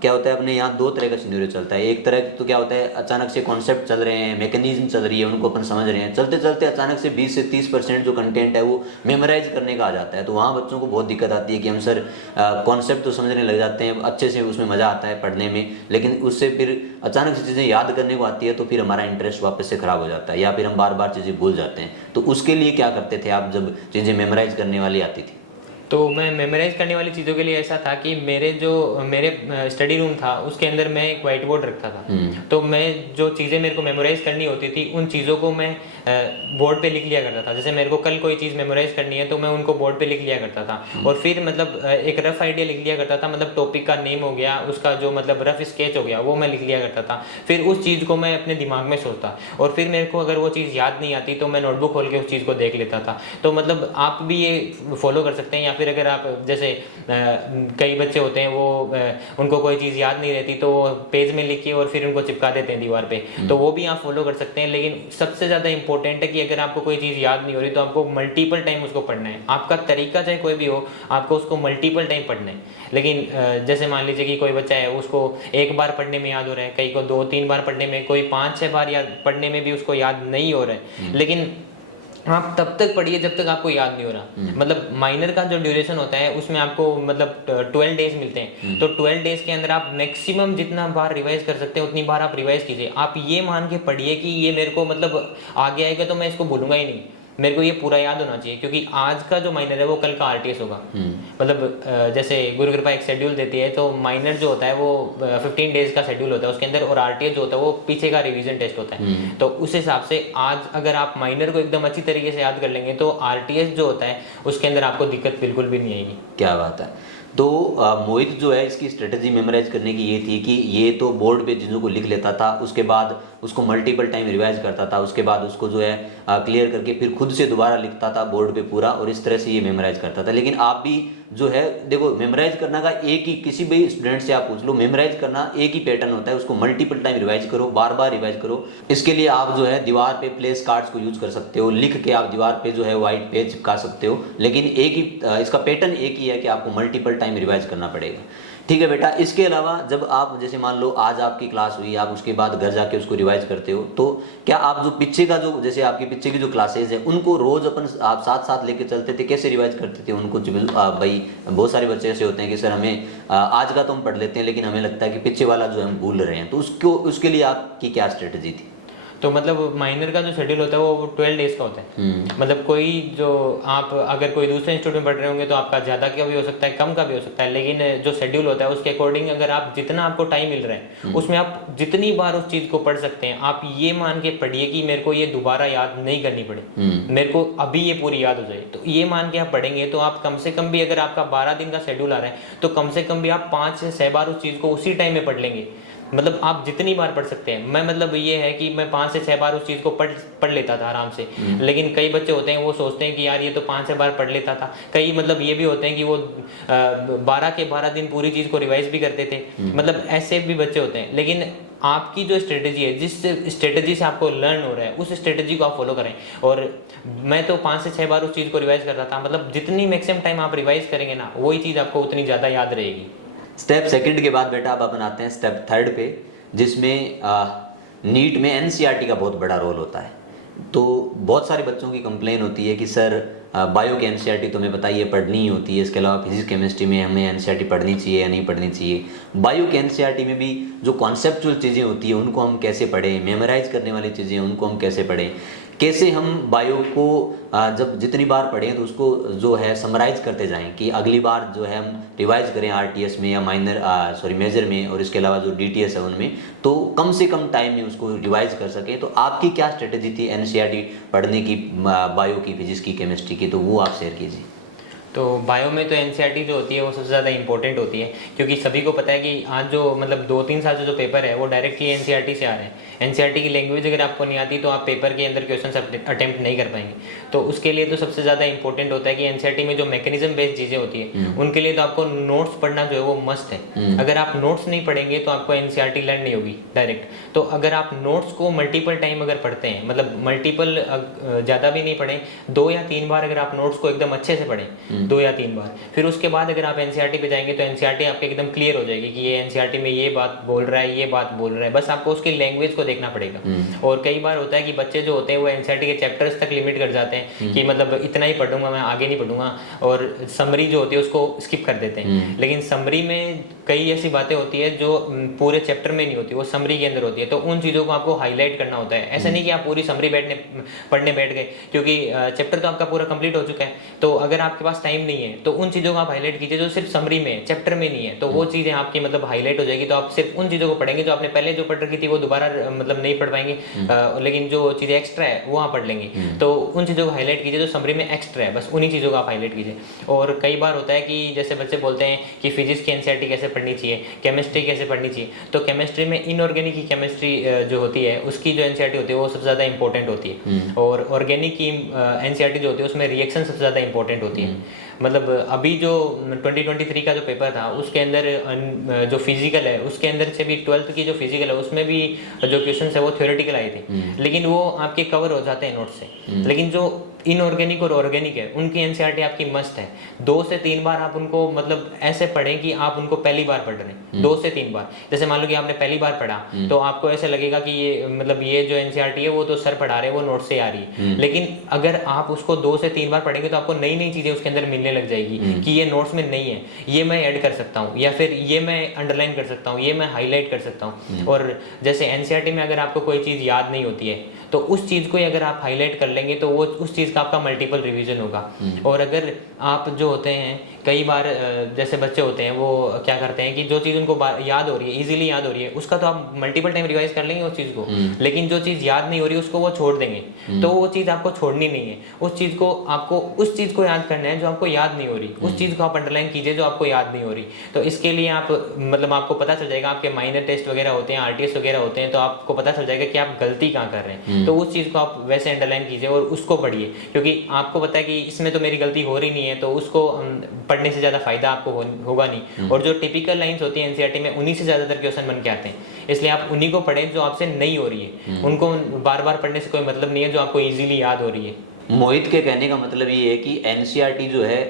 क्या होता है अपने यहाँ दो तरह का सिनेरियो चलता है। एक तरह तो क्या होता है, अचानक से कॉन्सेप्ट चल रहे हैं, मैकेनिज्म चल रही है, उनको अपन समझ रहे हैं, चलते चलते अचानक से 20 से 30% जो कंटेंट है वो मेमोराइज करने का आ जाता है। तो वहाँ बच्चों को बहुत दिक्कत आती है कि हम सर कॉन्सेप्ट तो समझने लग जाते हैं, अच्छे से उसमें मज़ा आता है पढ़ने में, लेकिन उससे फिर अचानक से चीज़ें याद करने को आती है तो फिर हमारा इंटरेस्ट वापस से ख़राब हो जाता है, या फिर हम बार बार चीज़ें भूल जाते हैं। तो उसके लिए क्या करते थे आप जब चीज़ें मेमोराइज करने वाली आती थी? तो मैं मेमोराइज करने वाली चीज़ों के लिए ऐसा था कि मेरे स्टडी रूम था उसके अंदर मैं एक वाइट बोर्ड रखता था। तो मैं जो चीज़ें मेरे को मेमोराइज करनी होती थी उन चीज़ों को मैं बोर्ड पे लिख लिया करता था। जैसे मेरे को कल कोई चीज़ मेमोराइज करनी है तो मैं उनको बोर्ड पे लिख लिया करता था, और फिर मतलब एक रफ आइडिया लिख लिया करता था, मतलब टॉपिक का नेम हो गया, उसका जो मतलब रफ स्केच हो गया वो मैं लिख लिया करता था। फिर उस चीज़ को मैं अपने दिमाग में सोचता, और फिर मेरे को अगर वो चीज़ याद नहीं आती तो मैं नोटबुक खोल के उस चीज़ को देख लेता था। तो मतलब आप भी ये फॉलो कर सकते हैं, या फिर अगर आप जैसे कई बच्चे होते हैं वो उनको कोई चीज़ याद नहीं रहती तो पेज में लिख के और फिर उनको चिपका देते हैं दीवार पे, तो वो भी आप फॉलो कर सकते हैं। लेकिन सबसे ज़्यादा इंपॉर्टेंट है कि अगर आपको कोई चीज़ याद नहीं हो रही तो आपको मल्टीपल टाइम उसको पढ़ना है। आपका तरीका चाहे कोई भी हो, आपको उसको मल्टीपल टाइम पढ़ना है। लेकिन जैसे मान लीजिए कि कोई बच्चा है उसको एक बार पढ़ने में याद हो रहा है, कई को 2-3 बार पढ़ने में, कोई 5-6 बार याद पढ़ने में भी उसको याद नहीं हो रहा है, लेकिन आप तब तक पढ़िए जब तक आपको याद नहीं हो रहा। मतलब माइनर का जो ड्यूरेशन होता है उसमें आपको मतलब 12 डेज मिलते हैं, तो 12 डेज के अंदर आप मैक्सिमम जितना बार रिवाइज कर सकते हैं उतनी बार आप रिवाइज कीजिए। आप ये मान के पढ़िए कि ये मेरे को मतलब आगे आएगा तो मैं इसको भूलूंगा ही नहीं, मेरे को ये पूरा याद होना चाहिए, क्योंकि आज का जो माइनर है वो कल का आरटीएस होगा। मतलब जैसे गुरु कृपा एक शेड्यूल देती है, तो माइनर जो होता है वो 15 डेज का शेड्यूल होता है उसके अंदर, और आरटीएस जो होता है वो पीछे का रिवीजन टेस्ट होता है। तो उस हिसाब से आज अगर आप माइनर को एकदम अच्छी तरीके से याद कर लेंगे तो आरटीएस जो होता है उसके अंदर आपको दिक्कत बिल्कुल भी नहीं आएगी। क्या बात है। तो मोहित जो है इसकी स्ट्रेटजी मेमोराइज करने की ये थी कि ये तो बोर्ड पे चीज़ों को लिख लेता था, उसके बाद उसको मल्टीपल टाइम रिवाइज करता था, उसके बाद उसको जो है क्लियर करके फिर खुद से दोबारा लिखता था बोर्ड पे पूरा, और इस तरह से ये मेमोराइज करता था। लेकिन आप भी जो है देखो, मेमोराइज करना का एक ही, किसी भी स्टूडेंट से आप पूछ लो, मेमोराइज करना एक ही पैटर्न होता है, उसको मल्टीपल टाइम रिवाइज करो, बार बार रिवाइज करो। इसके लिए आप जो है दीवार पे प्लेस कार्ड्स को यूज कर सकते हो, लिख के आप दीवार पे जो है व्हाइट पेज चिपका सकते हो, लेकिन एक ही इसका पैटर्न एक ही है कि आपको मल्टीपल टाइम रिवाइज करना पड़ेगा। ठीक है बेटा। इसके अलावा जब आप जैसे मान लो आज आपकी क्लास हुई, आप उसके बाद घर जाके उसको रिवाइज करते हो, तो क्या आप जो पीछे का जो जैसे आपके पीछे की जो क्लासेज है उनको रोज अपन आप साथ साथ लेके चलते थे, कैसे रिवाइज करते थे उनको? भाई बहुत सारे बच्चे ऐसे होते हैं कि सर हमें आज का तो हम पढ़ लेते हैं लेकिन हमें लगता है कि पीछे वाला जो हम भूल रहे हैं, तो उसके लिए आपकी क्या स्ट्रेटजी थी? तो मतलब माइनर का जो शेड्यूल होता है वो 12 डेज का होता है। मतलब कोई जो आप अगर कोई दूसरे इंस्टीट्यूट में पढ़ रहे होंगे तो आपका ज़्यादा का भी हो सकता है, कम का भी हो सकता है, लेकिन जो शेड्यूल होता है उसके अकॉर्डिंग अगर आप जितना आपको टाइम मिल रहा है उसमें आप जितनी बार उस चीज़ को पढ़ सकते हैं। आप ये मान के पढ़िए कि मेरे को ये दोबारा याद नहीं करनी पड़े, मेरे को अभी ये पूरी याद हो जाए। तो ये मान के आप पढ़ेंगे तो आप कम से कम भी, अगर आपका 12 दिन का शेड्यूल आ रहा है तो कम से कम भी आप 5 से 6 बार उस चीज़ को उसी टाइम में पढ़ लेंगे। मतलब आप जितनी बार पढ़ सकते हैं। मैं मतलब ये है कि मैं 5 से 6 बार उस चीज़ को पढ़ लेता था आराम से। लेकिन कई बच्चे होते हैं वो सोचते हैं कि यार ये तो 5 से बार पढ़ लेता था। कई मतलब ये भी होते हैं कि वो 12 के 12 दिन पूरी चीज़ को रिवाइज भी करते थे। मतलब ऐसे भी बच्चे होते हैं। लेकिन आपकी जो स्ट्रेटजी है, जिस स्ट्रेटजी से आपको लर्न हो रहा है उस स्ट्रेटजी को आप फॉलो करें। और मैं तो 5 से 6 बार उस चीज़ को रिवाइज करता था। मतलब जितनी मैक्सिमम टाइम आप रिवाइज करेंगे ना, वही चीज़ आपको उतनी ज़्यादा याद रहेगी। स्टेप सेकंड के बाद बेटा अब अपन आते हैं स्टेप थर्ड पे, जिसमें नीट में एनसीईआरटी का बहुत बड़ा रोल होता है। तो बहुत सारे बच्चों की कंप्लेन होती है कि सर बायो की एनसीईआरटी तो हमें बताइए पढ़नी ही होती है, इसके अलावा फिजिक्स केमिस्ट्री में हमें एनसीईआरटी पढ़नी चाहिए या नहीं पढ़नी चाहिए। बायो की एनसीईआरटी में भी जो कॉन्सेप्चुअल चीज़ें होती हैं उनको हम कैसे पढ़ें, मेमोराइज करने वाली चीज़ें उनको हम कैसे पढ़ें, कैसे हम बायो को जब जितनी बार पढ़ें तो उसको जो है समराइज करते जाएं कि अगली बार जो है हम रिवाइज करें आरटीएस में या मेजर में, और इसके अलावा जो डीटीएस है उनमें, तो कम से कम टाइम में उसको रिवाइज कर सकें। तो आपकी क्या स्ट्रेटेजी थी एनसीईआरटी पढ़ने की बायो की, फिजिक्स की, केमिस्ट्री की, तो वो आप शेयर कीजिए। तो बायो में तो एनसीईआरटी जो होती है वो सबसे ज़्यादा इंपॉर्टेंट होती है, क्योंकि सभी को पता है कि आज जो मतलब 2-3 साल से जो पेपर है वो डायरेक्टली एनसीईआरटी से आ रहे हैं। एनसीईआरटी की लैंग्वेज अगर आपको नहीं आती तो आप पेपर के अंदर क्वेश्चन अटेम्प्ट नहीं कर पाएंगे। तो उसके लिए तो सबसे ज़्यादा इंपॉर्टेंट होता है कि एनसीईआरटी में जो मैकेनिज्म बेस्ड चीज़ें होती है उनके लिए तो आपको नोट्स पढ़ना जो है वो मस्ट है। अगर आप नोट्स नहीं पढ़ेंगे तो आपको एनसीईआरटी लर्न नहीं होगी डायरेक्ट। तो अगर आप नोट्स को मल्टीपल टाइम अगर पढ़ते हैं, मतलब मल्टीपल ज़्यादा भी नहीं पढ़ें, 2 या 3 बार अगर आप नोट्स को एकदम अच्छे से पढ़ें, 2 या 3 बार, फिर उसके बाद अगर आप एनसीईआरटी पे जाएंगे तो एनसीईआरटी आपके एकदम क्लियर हो जाएगी कि ये एनसीईआरटी में ये बात बोल रहा है, ये बात बोल रहा है। बस आपको उसकी लैंग्वेज को देखना पड़ेगा। और कई बार होता है कि बच्चे जो होते हैं वो एनसीईआरटी के चैप्टर्स तक लिमिट कर जाते हैं कि मतलब इतना ही पढ़ूंगा मैं, आगे नहीं पढ़ूंगा, और समरी जो होती है उसको स्किप कर देते हैं। लेकिन समरी में कई ऐसी बातें होती है जो पूरे चैप्टर में नहीं होती, वो समरी के अंदर होती है। तो उन चीज़ों को आपको हाईलाइट करना होता है। ऐसा नहीं कि आप पूरी समरी पढ़ने बैठ गए, क्योंकि चैप्टर तो आपका पूरा कंप्लीट हो चुका है। तो अगर आपके पास टाइम नहीं है तो उन चीज़ों को आप हाईलाइट कीजिए जो सिर्फ समरी में है, चैप्टर में नहीं है। तो वो चीज़ें आपकी मतलब हाईलाइट हो जाएगी। तो आप सिर्फ उन चीज़ों को पढ़ेंगे जो आपने पहले जो पढ़ रखी थी वो दोबारा मतलब नहीं पढ़ पाएंगे, लेकिन जो चीज़ें एक्स्ट्रा है वो आप पढ़ लेंगे। तो उन चीज़ों को हाईलाइट कीजिए जो समरी में एक्स्ट्रा है, बस उन्हीं चीज़ों को आप हाईलाइट कीजिए। और कई बार होता है कि जैसे बच्चे बोलते हैं कि फिजिक्स की एनसीईआरटी कैसे पढ़नी चाहिए, केमिस्ट्री कैसे पढ़नी चाहिए। तो केमिस्ट्री में इनऑर्गेनिक की केमिस्ट्री जो होती है उसकी जो एनसीईआरटी होती है वो सबसे ज़्यादा इंपॉर्टेंट होती है। और ऑर्गेनिक की एनसीईआरटी जो होती है उसमें रिएक्शन सबसे ज़्यादा इंपॉर्टेंट होती है। मतलब अभी जो 2023 का जो पेपर था उसके अंदर जो फिजिकल है उसके अंदर से भी 12th की जो फिजिकल है उसमें भी जो क्वेश्चंस है वो थ्योरेटिकल आए थे, लेकिन वो आपके कवर हो जाते हैं नोट से। लेकिन जो इनऑर्गेनिक और ऑर्गेनिक है उनकी एनसीईआरटी आपकी मस्ट है। 2 से 3 बार आप उनको मतलब ऐसे पढ़ें कि आप उनको पहली बार पढ़ रहे हैं। 2 से 3 बार, जैसे मान लो कि आपने पहली बार पढ़ा तो आपको ऐसे लगेगा कि ये मतलब ये जो एनसीईआरटी है वो तो सर पढ़ा रहे हैं, वो नोट से आ रही है। लेकिन अगर आप उसको 2 से 3 बार पढ़ेंगे तो आपको नई नई चीजें उसके अंदर मिलने लग जाएगी कि ये नोट्स में नहीं है, ये मैं ऐड कर सकता हूँ, या फिर ये मैं अंडरलाइन कर सकता हूँ, ये मैं हाईलाइट कर सकता हूँ। और जैसे एनसीईआरटी में अगर आपको कोई चीज़ याद नहीं होती है तो उस चीज़ को ही अगर आप हाईलाइट कर लेंगे तो वो उस चीज़ का आपका मल्टीपल रिवीजन होगा। और अगर आप जो होते हैं कई बार जैसे बच्चे होते हैं वो क्या करते हैं कि जो चीज़ उनको याद हो रही है, इजीली याद हो रही है, उसका तो आप मल्टीपल टाइम रिवाइज कर लेंगे उस चीज़ को, लेकिन जो चीज़ याद नहीं हो रही उसको वो छोड़ देंगे। तो वो चीज़ आपको छोड़नी नहीं है, उस चीज़ को आपको उस चीज़ को याद करना है जो आपको याद नहीं हो रही, उस चीज़ को आप अंडरलाइन कीजिए जो आपको याद नहीं हो रही। तो इसके लिए आप मतलब आपको पता चल जाएगा, आपके माइनर टेस्ट वगैरह होते हैं, आरटीएस वगैरह होते हैं, तो आपको पता चल जाएगा कि आप गलती कहाँ कर रहे हैं। तो उस चीज़ को आप वैसे अंडरलाइन कीजिए और उसको पढ़िए, क्योंकि आपको पता है कि इसमें तो मेरी गलती हो रही नहीं है, तो उसको पढ़ने से ज़्यादा फायदा आपको होगा नहीं। और जो टिपिकल लाइंस होती है एनसीईआरटी में उन्हीं से ज़्यादातर क्वेश्चन बन के आते हैं, इसलिए आप उन्हीं को पढ़ें जो आपसे नहीं हो रही है। उनको बार बार पढ़ने से कोई मतलब नहीं है, जो आपको ईजिली याद हो रही है। मोहित के कहने का मतलब ये है कि एनसीईआरटी जो है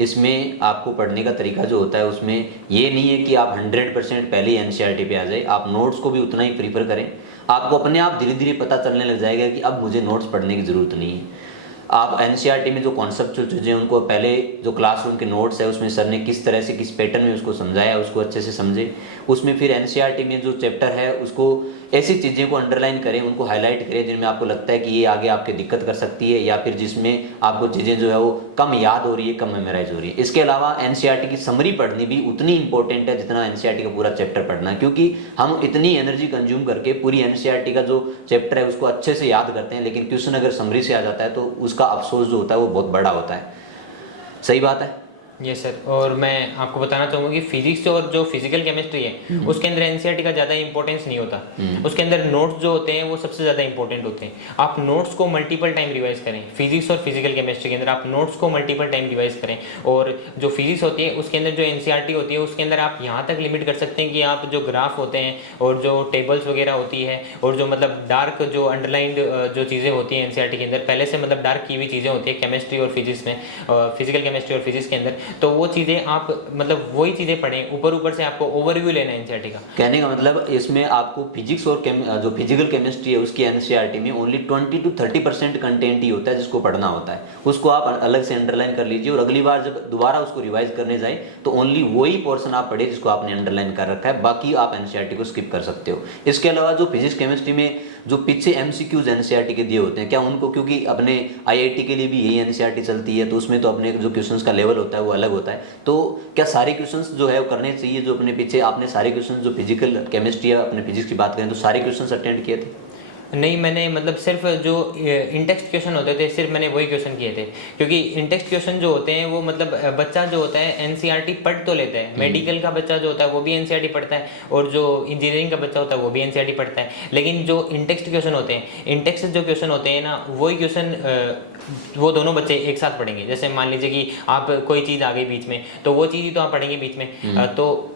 इसमें आपको पढ़ने का तरीका जो होता है उसमें ये नहीं है कि आप 100% पहले ही एनसीईआरटी पे आ जाए, आप नोट्स को भी उतना ही प्रीफर करें। आपको अपने आप धीरे धीरे पता चलने लग जाएगा कि अब मुझे नोट्स पढ़ने की ज़रूरत नहीं है। आप एनसीईआरटी में जो कॉन्सेप्चुअल चीज़ें उनको पहले जो क्लासरूम के नोट्स है उसमें सर ने किस तरह से किस पैटर्न में उसको समझाया उसको अच्छे से समझे। उसमें फिर एनसीईआरटी में जो चैप्टर है उसको ऐसी चीज़ें को अंडरलाइन करें, उनको हाईलाइट करें जिनमें आपको लगता है कि ये आगे आपके दिक्कत कर सकती है, या फिर जिसमें आपको चीज़ें जो है वो कम याद हो रही है, कम मेमोराइज हो रही है। इसके अलावा एनसीईआरटी की समरी पढ़नी भी उतनी इंपॉर्टेंट है जितना एनसीईआरटी का पूरा चैप्टर पढ़ना है, क्योंकि हम इतनी एनर्जी कंज्यूम करके पूरी एनसीईआरटी का जो चैप्टर है उसको अच्छे से याद करते हैं, लेकिन क्वेश्चन अगर समरी से आ जाता है तो उसका अफसोस जो होता है वो बहुत बड़ा होता है। सही बात है। Yes sir. और मैं आपको बताना चाहूँगा कि फिजिक्स और जो फिजिकल केमिस्ट्री है उसके अंदर एनसीईआरटी का ज़्यादा इंपॉर्टेंस नहीं होता। उसके अंदर नोट्स जो होते हैं वो सबसे ज़्यादा इंपॉर्टेंट होते हैं। आप नोट्स को मल्टीपल टाइम रिवाइज करें। फिजिक्स और फिजिकल केमिस्ट्री के अंदर आप नोट्स को मल्टीपल टाइम रिवाइज करें। और जो फिजिक्स होती है उसके अंदर जो एनसीईआरटी होती है उसके अंदर आप यहाँ तक लिमिट कर सकते हैं कि आप जो ग्राफ होते हैं और जो टेबल्स वगैरह होती है और जो मतलब डार्क जो अंडरलाइंड जो चीज़ें होती हैं एनसीईआरटी के अंदर पहले से मतलब डार्क की हुई चीज़ें होती है केमिस्ट्री और फिजिक्स में, फिजिकल केमिस्ट्री और फिजिक्स के अंदर, तो वो चीज़ें आप मतलब वही चीज़ें पढ़ें, ऊपर ऊपर से आपको ओवरव्यू लेना है एनसीईआरटी का। कहने का मतलब इसमें आपको फिजिक्स और जो फिजिकल केमिस्ट्री है उसकी एनसीईआरटी में ओनली 20 to 30% कंटेंट ही होता है जिसको पढ़ना होता है, उसको आप अलग से अंडरलाइन कर लीजिए और अगली बार जब दोबारा उसको रिवाइज करने जाए तो ओनली वही पोर्शन आप पढ़े जिसको आपने अंडरलाइन कर रखा है, बाकी आप एनसीईआरटी को स्किप कर सकते हो। इसके अलावा जो फिजिक्स केमिस्ट्री में जो पीछे एमसीक्यूज एनसीईआरटी के दिए होते हैं, क्या उनको, क्योंकि अपने आईआईटी के लिए भी यही एनसीईआरटी चलती है तो उसमें तो अपने जो क्वेश्चंस का लेवल होता है वो अलग होता है, तो क्या सारे क्वेश्चंस जो है वो करने चाहिए जो अपने पीछे आपने सारे क्वेश्चंस जो फिजिकल केमिस्ट्री या अपने फिजिक्स की बात करें तो सारे क्वेश्चंस अटेंड किए थे? नहीं, मैंने मतलब सिर्फ जो इंटेक्स्ट क्वेश्चन होते थे सिर्फ मैंने वही क्वेश्चन किए थे, क्योंकि इंटेक्स्ट क्वेश्चन जो होते हैं वो मतलब बच्चा जो होता है एनसीईआरटी पढ़ तो लेता है, मेडिकल का बच्चा जो होता है वो भी एनसीईआरटी पढ़ता है और जो इंजीनियरिंग का बच्चा होता है वो भी एनसीईआरटी पढ़ता है, लेकिन जो इंटेक्स्ट क्वेश्चन होते हैं, इंटेक्स्ट जो क्वेश्चन होते हैं ना वही क्वेश्चन वो दोनों बच्चे एक साथ पढ़ेंगे। जैसे मान लीजिए कि आप कोई चीज़ आ गई बीच में तो वो चीज़ ही तो आप पढ़ेंगे बीच में, तो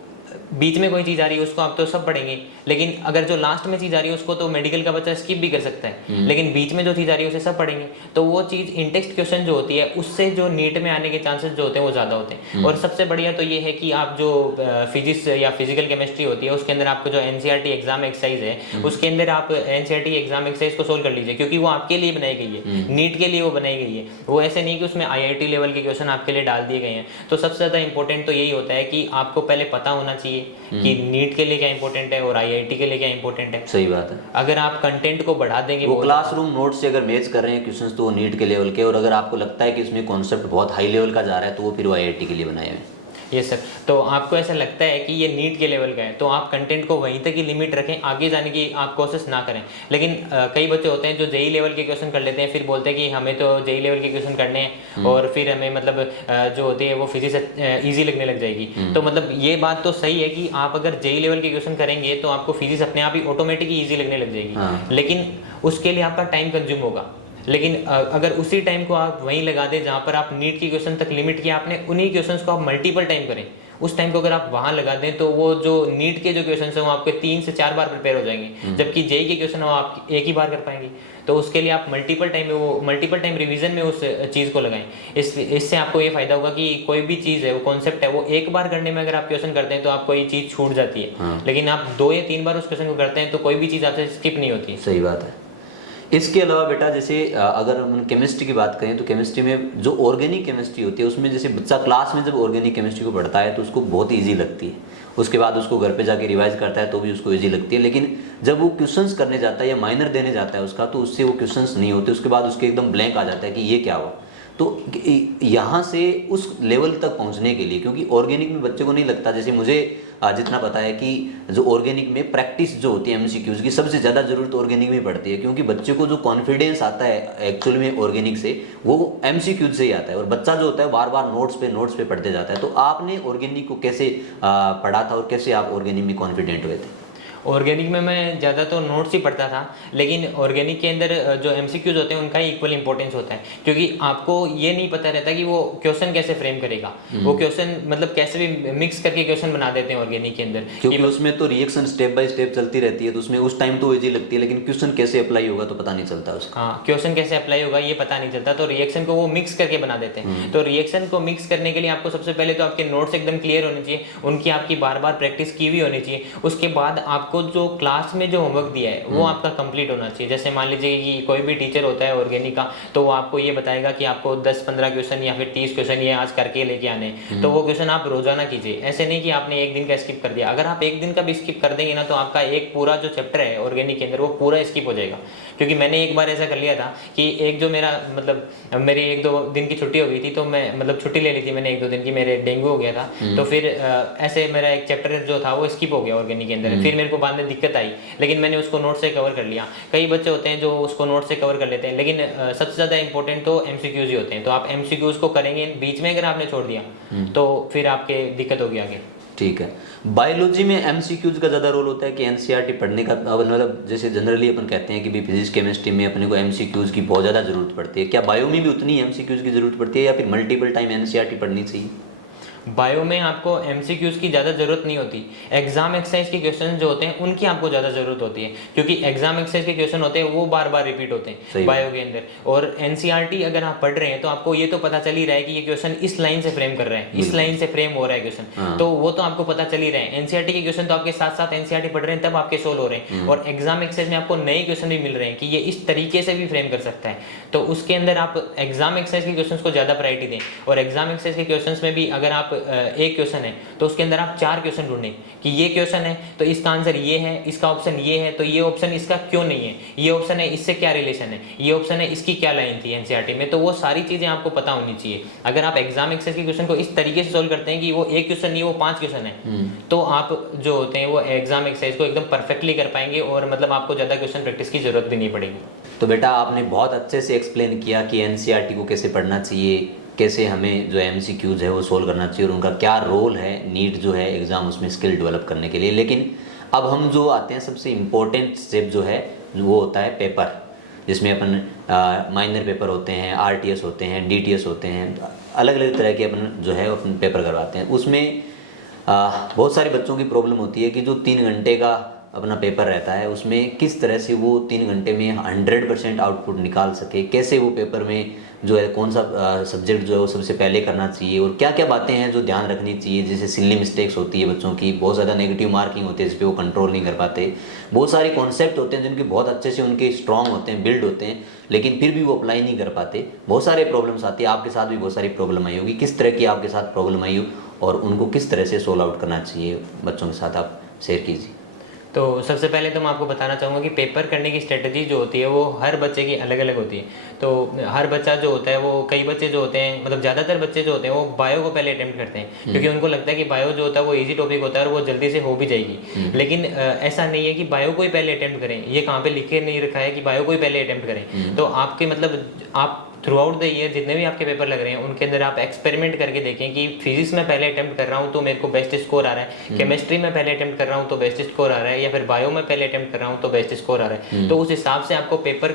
बीच में कोई चीज़ आ रही है उसको आप तो सब पढ़ेंगे, लेकिन अगर जो लास्ट में चीज़ आ रही है उसको तो मेडिकल का बच्चा स्किप भी कर सकता है, लेकिन बीच में जो चीज़ आ रही है उसे सब पढ़ेंगे। तो वो चीज़ इंटेक्स्ट क्वेश्चन जो होती है उससे जो नीट में आने के चांसेस जो होते हैं वो ज़्यादा होते हैं। और सबसे बढ़िया तो ये है कि आप जो फिजिक्स या फिजिकल केमिस्ट्री होती है उसके अंदर आपको जो एनसीईआरटी एग्जाम एक्सरसाइज है उसके अंदर आप एनसीईआरटी एग्जाम एक्सरसाइज को सोल्व कर लीजिए, क्योंकि वो आपके लिए बनाई गई है, नीट के लिए वो बनाई गई है, वो ऐसे नहीं कि उसमें आईआईटी लेवल के क्वेश्चन आपके लिए डाल दिए गए हैं। तो सबसे ज़्यादा इंपॉर्टेंट तो यही होता है कि आपको पहले पता होना चाहिए कि नीट के लिए क्या इंपॉर्टेंट है और आईआईटी के लिए क्या इंपॉर्टेंट है। सही बात है। अगर आप कंटेंट को बढ़ा देंगे, वो क्लासरूम नोट से अगर मैच कर रहे हैं क्वेश्चंस तो वो नीट के लेवल के, और अगर आपको लगता है कि इसमें कॉन्सेप्ट बहुत हाई लेवल का जा रहा है तो वो फिर वो आईआईटी के लिए बनाए हुए हैं। यस सर, तो आपको ऐसा लगता है कि ये नीट के लेवल का है तो आप कंटेंट को वहीं तक ही लिमिट रखें, आगे जाने की आप कोशिश ना करें। लेकिन कई बच्चे होते हैं जो जेई लेवल के क्वेश्चन कर लेते हैं, फिर बोलते हैं कि हमें तो जेई लेवल के क्वेश्चन करने हैं और फिर हमें मतलब जो होती है वो फिजिक्स ईजी लगने लग जाएगी। तो मतलब ये बात तो सही है कि आप अगर जेई लेवल के क्वेश्चन करेंगे तो आपको फिजिक्स अपने आप ही ऑटोमेटिकली ईजी लगने लग जाएगी, लेकिन उसके लिए आपका टाइम कंज्यूम होगा। लेकिन अगर उसी टाइम को आप वहीं लगा दें जहाँ पर आप नीट की क्वेश्चन तक लिमिट किया आपने, उन्हीं क्वेश्चंस को आप मल्टीपल टाइम करें, उस टाइम को अगर आप वहाँ लगा दें तो वो जो नीट के जो क्वेश्चन हैं वो आपके 3 से 4 बार प्रिपेयर हो जाएंगे, जबकि जेई के क्वेश्चन वो आप एक ही बार कर पाएंगे। तो उसके लिए आप मल्टीपल टाइम रिवीजन में उस चीज़ को लगाएं। इससे आपको ये फायदा होगा कि कोई भी चीज़ है, वो कॉन्सेप्ट है, वो एक बार करने में अगर आप क्वेश्चन करते हैं तो आपको ये चीज़ छूट जाती है, लेकिन आप 2 या 3 बार उस क्वेश्चन को करते हैं तो कोई भी चीज़ आपसे स्किप नहीं होती। सही बात है। इसके अलावा बेटा जैसे अगर हम केमिस्ट्री की बात करें तो केमिस्ट्री में जो ऑर्गेनिक केमिस्ट्री होती है उसमें जैसे बच्चा क्लास में जब ऑर्गेनिक केमिस्ट्री को पढ़ता है तो उसको बहुत इजी लगती है, उसके बाद उसको घर पे जाके रिवाइज करता है तो भी उसको इजी लगती है, लेकिन जब वो क्वेश्चंस करने जाता है या माइनर देने जाता है उसका तो उससे वो क्वेश्चंस नहीं होते, उसके बाद उसके एकदम ब्लैंक आ जाता है कि ये क्या हुआ। तो यहाँ से उस लेवल तक पहुँचने के लिए, क्योंकि ऑर्गेनिक में बच्चे को नहीं लगता, जैसे मुझे जितना पता है कि जो ऑर्गेनिक में प्रैक्टिस जो होती है एमसीक्यूज की सबसे ज़्यादा जरूरत ऑर्गेनिक में पड़ती है, क्योंकि बच्चे को जो कॉन्फिडेंस आता है एक्चुअल में ऑर्गेनिक से वो एमसीक्यूज से ही आता है, और बच्चा जो होता है बार बार नोट्स पे पढ़ते जाता है। तो आपने ऑर्गेनिक को कैसे पढ़ा था और कैसे आप ऑर्गेनिक में कॉन्फिडेंट हुए थे? ऑर्गेनिक में मैं ज़्यादा तो नोट्स ही पढ़ता था, लेकिन ऑर्गेनिक के अंदर जो एमसीक्यूज होते हैं उनका ही इक्वल इंपॉर्टेंस होता है, क्योंकि आपको ये नहीं पता रहता कि वो क्वेश्चन कैसे फ्रेम करेगा, वो क्वेश्चन मतलब कैसे भी मिक्स करके क्वेश्चन बना देते हैं ऑर्गेनिक के अंदर, क्योंकि उसमें तो रिएक्शन स्टेप बाय स्टेप चलती रहती है, तो उसमें उस टाइम तो इजी लगती है, लेकिन क्वेश्चन कैसे अप्लाई होगा तो पता नहीं चलता उसका। हाँ, क्वेश्चन कैसे अप्लाई होगा ये पता नहीं चलता, तो रिएक्शन को वो मिक्स करके बना देते हैं। तो रिएक्शन को मिक्स करने के लिए आपको सबसे पहले तो आपके नोट्स एकदम क्लियर होने चाहिए, उनकी आपकी बार बार प्रैक्टिस की हुई होनी चाहिए। उसके बाद आपको जो क्लास में जो होमवर्क दिया है वो आपका कंप्लीट होना चाहिए। जैसे मान लीजिए कि कोई भी टीचर होता है ऑर्गेनिक का, तो वो आपको ये बताएगा कि आपको 10-15 क्वेश्चन या फिर 30 क्वेश्चन ये आज करके लेके आने हैं, तो वो क्वेश्चन आप रोजाना कीजिए। ऐसे नहीं कि आपने एक दिन का स्किप कर दिया, अगर आप एक दिन का भी स्किप कर देंगे ना तो आपका एक पूरा जो चैप्टर है ऑर्गेनिक के अंदर वो पूरा स्किप हो जाएगा। क्योंकि मैंने एक बार ऐसा कर लिया था कि एक जो मेरा मतलब मेरी 1-2 दिन की छुट्टी हो गई थी, तो मैं मतलब छुट्टी ले ली थी मैंने 1-2 दिन की, मेरे डेंगू हो गया था, तो फिर ऐसे मेरा एक चैप्टर जो था वो स्किप हो गया ऑर्गेनिक के अंदर। फिर मेरे को बाद में दिक्कत आई, लेकिन मैंने उसको नोट से कवर कर लिया। कई बच्चे होते हैं जो उसको नोट से कवर कर लेते हैं, लेकिन सबसे ज़्यादा इंपॉर्टेंट तो एमसीक्यूज ही होते हैं। तो आप एमसीक्यूज को करेंगे, बीच में अगर आपने छोड़ दिया तो फिर आपके दिक्कत होगी आगे। ठीक है। बायोलॉजी में एमसीक्यूज का ज़्यादा रोल होता है कि एनसीईआरटी पढ़ने का, मतलब जैसे जनरली अपन कहते हैं कि भी फिजिक्स केमिस्ट्री में अपने को एमसीक्यूज की बहुत ज़्यादा जरूरत पड़ती है, क्या बायो में भी उतनी एमसीक्यूज की जरूरत पड़ती है या फिर मल्टीपल टाइम एनसीईआरटी पढ़नी चाहिए? बायो में आपको एमसीक्यूज की ज़्यादा ज़रूरत नहीं होती, एग्जाम एक्सरसाइज के क्वेश्चन जो होते हैं उनकी आपको ज़्यादा ज़रूरत होती है, क्योंकि एग्जाम एक्सरसाइज के क्वेश्चन होते हैं वो बार बार रिपीट होते हैं बायो के अंदर। और एनसीईआरटी अगर आप पढ़ रहे हैं तो आपको ये तो पता चल ही रहा है कि ये क्वेश्चन इस लाइन से फ्रेम कर रहे हैं, इस लाइन से फ्रेम हो रहा है क्वेश्चन, तो वो तो आपको पता चल ही रहे हैं। एनसीईआरटी के क्वेश्चन तो आपके साथ साथ एनसीईआरटी पढ़ रहे हैं तब आपके सोल्व हो रहे हैं, और एग्जाम एक्सरसाइज में आपको नए क्वेश्चन भी मिल रहे हैं कि ये इस तरीके से भी फ्रेम कर सकता है, तो उसके अंदर आप एग्जाम एक्सरसाइज के क्वेश्चंस को ज़्यादा प्रायोरिटी दें। और एग्जाम एक्सरसाइज के क्वेश्चंस में भी अगर आप एक क्वेश्चन है तो उसके अंदर आप 4 क्वेश्चन ढूंढें कि ये क्वेश्चन है तो इसका आंसर ये है, इसका ऑप्शन ये है, तो ये ऑप्शन इसका क्यों नहीं है, ये ऑप्शन है इससे क्या रिलेशन है, ये ऑप्शन है इसकी क्या लाइन थी एनसीईआरटी में, तो वो सारी चीज़ें आपको पता होनी चाहिए। अगर आप एग्जाम एक्सरसाइज के क्वेश्चन को इस तरीके से सोल्व करते हैं कि वो एक क्वेश्चन नहीं वो 5 क्वेश्चन है, तो आप जो होते हैं वो एग्जाम एक्सरसाइज को एकदम परफेक्टली कर पाएंगे, और मतलब आपको ज़्यादा क्वेश्चन प्रैक्टिस की जरूरत भी नहीं पड़ेगी। तो बेटा आपने बहुत अच्छे से एक्सप्लेन किया कि एनसीईआरटी को कैसे पढ़ना चाहिए, कैसे हमें जो एमसीक्यूज है वो सोल्व करना चाहिए, और उनका क्या रोल है नीट जो है एग्ज़ाम उसमें स्किल डेवलप करने के लिए। लेकिन अब हम जो आते हैं सबसे इम्पोर्टेंट स्टेप जो है वो होता है पेपर, जिसमें अपन माइनर पेपर होते हैं, आरटीएस होते हैं, डीटीएस होते हैं, अलग अलग तरह के अपन जो है अपन पेपर करवाते हैं। उसमें बहुत सारे बच्चों की प्रॉब्लम होती है कि जो 3 घंटे का अपना पेपर रहता है उसमें किस तरह से वो 3 घंटे में 100% आउटपुट निकाल सके, कैसे वो पेपर में जो है कौन सा सब्जेक्ट जो है वो सबसे पहले करना चाहिए, और क्या क्या बातें हैं जो ध्यान रखनी चाहिए। जैसे सिली मिस्टेक्स होती है बच्चों की, बहुत ज़्यादा नेगेटिव मार्किंग होती है जिस पर वो कंट्रोल नहीं कर पाते, बहुत सारे कॉन्सेप्ट होते हैं जिनके बहुत अच्छे से उनके स्ट्रॉन्ग होते हैं, बिल्ड होते हैं, लेकिन फिर भी वो अप्लाई नहीं कर पाते। बहुत सारे प्रॉब्लम्स आती है, आपके साथ भी बहुत सारी प्रॉब्लम आई होगी, किस तरह की आपके साथ प्रॉब्लम आई हो और उनको किस तरह से सोल्व आउट करना चाहिए बच्चों के साथ आप शेयर कीजिए। तो सबसे पहले तो मैं आपको बताना चाहूँगा कि पेपर करने की स्ट्रेटजी जो होती है वो हर बच्चे की अलग अलग होती है। तो हर बच्चा जो होता है वो, कई बच्चे जो होते हैं, मतलब ज़्यादातर बच्चे जो होते हैं वो बायो को पहले अटेम्प्ट करते हैं, क्योंकि उनको लगता है कि बायो जो होता है वो इजी टॉपिक होता है और वो जल्दी से हो भी जाएगी। लेकिन ऐसा नहीं है कि बायो को ही पहले अटेम्प्ट करें, ये कहाँ पे लिख के नहीं रखा है कि बायो को ही पहले अटेम्प्ट करें। तो आपके मतलब आप थ्रू आउट द ईयर जितने भी आपके पेपर लग रहे हैं उनके अंदर आप एक्सपेरिमेंट करके देखें कि फिजिक्स में पहले अटेम्प्ट कर रहा हूँ तो मेरे को बेस्ट स्कोर आ रहा है, केमिस्ट्री में पहले अटेम्प्ट कर रहा हूँ तो बेस्ट स्कोर आ रहा है, या फिर बायो में पहले अटेम्प्ट कर रहा हूँ तो बेस्ट स्कोर आ रहा है। तो उस हिसाब से आपको पेपर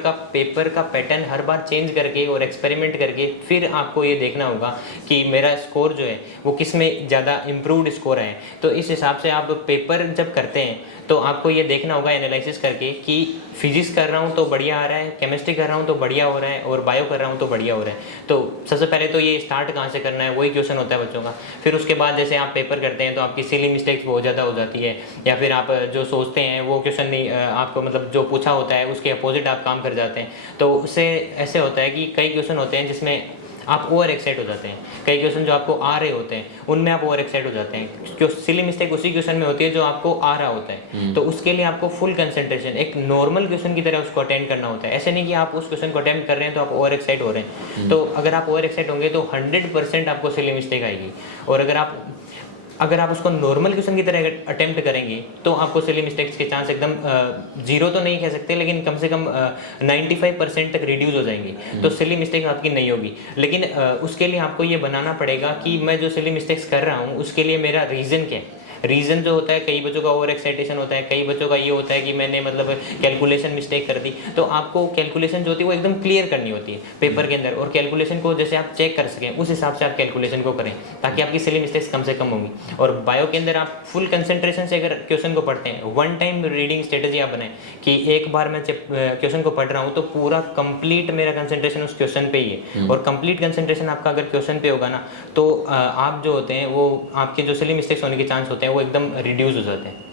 का पैटर्न हर बार चेंज करके और एक्सपेरिमेंट करके फिर आपको ये देखना होगा कि मेरा स्कोर जो है वो किस में ज़्यादा इम्प्रूवड स्कोर है। तो इस हिसाब से आप पेपर जब करते हैं तो आपको ये देखना होगा एनालिसिस करके कि फिजिक्स कर रहा हूँ तो बढ़िया आ रहा है, केमिस्ट्री कर रहा हूँ तो बढ़िया हो रहा है, और बायो कर रहा हूँ तो बढ़िया हो रहा है। तो सबसे पहले तो ये स्टार्ट कहाँ से करना है वही क्वेश्चन होता है बच्चों का। फिर उसके बाद जैसे आप पेपर करते हैं तो आपकी सिली मिस्टेक्स बहुत ज़्यादा हो जाती है, या फिर आप जो सोचते हैं वो क्वेश्चन नहीं, आपको मतलब जो पूछा होता है उसके अपोजिट आप काम कर जाते हैं। तो उससे ऐसे होता है कि कई क्वेश्चन होते हैं जिसमें आप ओवर एक्साइट हो जाते हैं, कई क्वेश्चन जो आपको आ रहे होते हैं उनमें आप ओवर एक्साइट हो जाते हैं, क्यों सिली मिस्टेक उसी क्वेश्चन में होती है जो आपको आ रहा होता है। तो उसके लिए आपको फुल कंसंट्रेशन एक नॉर्मल क्वेश्चन की तरह उसको अटेंड करना होता है। ऐसे नहीं कि आप उस क्वेश्चन को अटेम्प्ट कर रहे हैं तो आप ओवर एक्साइट हो रहे हैं। तो अगर आप ओवर एक्साइट होंगे तो 100% आपको सिली मिस्टेक आएगी, और अगर आप उसको नॉर्मल क्वेश्चन की तरह अटेम्प्ट करेंगे तो आपको सिली मिस्टेक्स के चांस एकदम जीरो तो नहीं कह सकते, लेकिन कम से कम 95% तक रिड्यूस हो जाएंगे। तो सिली मिस्टेक आपकी नहीं होगी। लेकिन उसके लिए आपको ये बनाना पड़ेगा कि मैं जो सिली मिस्टेक्स कर रहा हूँ उसके लिए मेरा रीज़न क्या है। रीज़न जो होता है, कई बच्चों का ओवर एक्साइटेशन होता है, कई बच्चों का ये होता है कि मैंने मतलब कैलकुलेशन मिस्टेक कर दी। तो आपको कैलकुलेशन जो होती है वो एकदम क्लियर करनी होती है पेपर के अंदर, और कैलकुलेशन को जैसे आप चेक कर सकें उस हिसाब से आप कैलकुलेशन को करें ताकि आपकी सिली मिस्टेक्स कम से कम होंगी। और बायो के अंदर आप फुल कंसंट्रेशन से अगर क्वेश्चन को पढ़ते हैं, वन टाइम रीडिंग स्ट्रेटेजी आप बनाएं कि एक बार मैं क्वेश्चन को पढ़ रहा हूँ तो पूरा कंप्लीट मेरा कंसंट्रेशन उस क्वेश्चन पे ही है। और कंप्लीट कंसंट्रेशन आपका अगर क्वेश्चन पे होगा ना तो आप जो होते हैं वो आपके जो सिली मिस्टेक्स होने के चांस होते हैं वो एकदम रिड्यूस हो जाते हैं।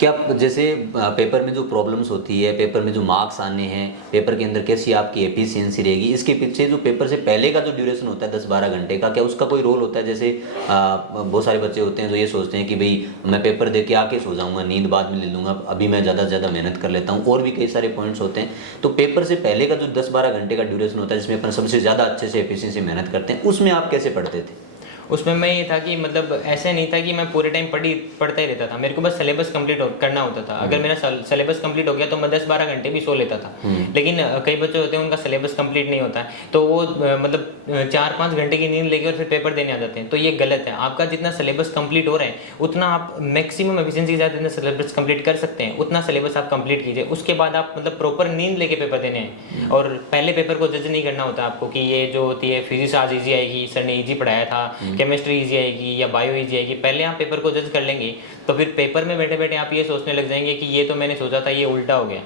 क्या जैसे पेपर में जो प्रॉब्लम्स होती है, पेपर में जो मार्क्स आने हैं, पेपर के अंदर कैसी आपकी एफिशिएंसी रहेगी, इसके पीछे जो पेपर से पहले का जो ड्यूरेशन होता है 10-12 घंटे का, क्या उसका कोई रोल होता है? जैसे बहुत सारे बच्चे होते हैं जो ये सोचते हैं कि भाई मैं पेपर दे के आके सो जाऊँगा, नींद बाद में ले लूँगा, अभी मैं ज़्यादा से ज़्यादा मेहनत कर लेता हूँ, और भी कई सारे पॉइंट्स होते हैं। तो पेपर से पहले का जो 10-12 घंटे का ड्यूरेशन होता है जिसमें अपन सबसे ज़्यादा अच्छे से एफिशिएंसी मेहनत करते हैं, उसमें आप कैसे पढ़ते थे? उसमें मैं ये था कि मतलब ऐसे नहीं था कि मैं पूरे टाइम पढ़ता ही रहता था, मेरे को बस सिलेबस कंप्लीट करना होता था। अगर मेरा सिलेबस कंप्लीट हो गया तो मैं 10-12 घंटे भी सो लेता था। लेकिन कई बच्चे होते हैं उनका सिलेबस कंप्लीट नहीं होता है तो वो मतलब 4-5 घंटे की नींद लेके और फिर पेपर देने आ जाते हैं, तो ये गलत है। आपका जितना सिलेबस कंप्लीट हो रहा है उतना आप मैक्सिमम एफिशिएंसी के साथ जितना सिलेबस कंप्लीट कर सकते हैं उतना सिलेबस आप कंप्लीट कीजिए। उसके बाद आप मतलब प्रॉपर नींद लेके पेपर देने हैं। और पहले पेपर को जज नहीं करना होता आपको कि ये जो होती है फिजिक्स आज ईजी आएगी, सर ने ईजी पढ़ाया था, केमिस्ट्री ईजी आएगी या बायो ईजी आएगी। पहले आप पेपर को जज कर लेंगे तो फिर पेपर में बैठे बैठे आप ये सोचने लग जाएंगे कि ये तो मैंने सोचा था ये उल्टा हो गया।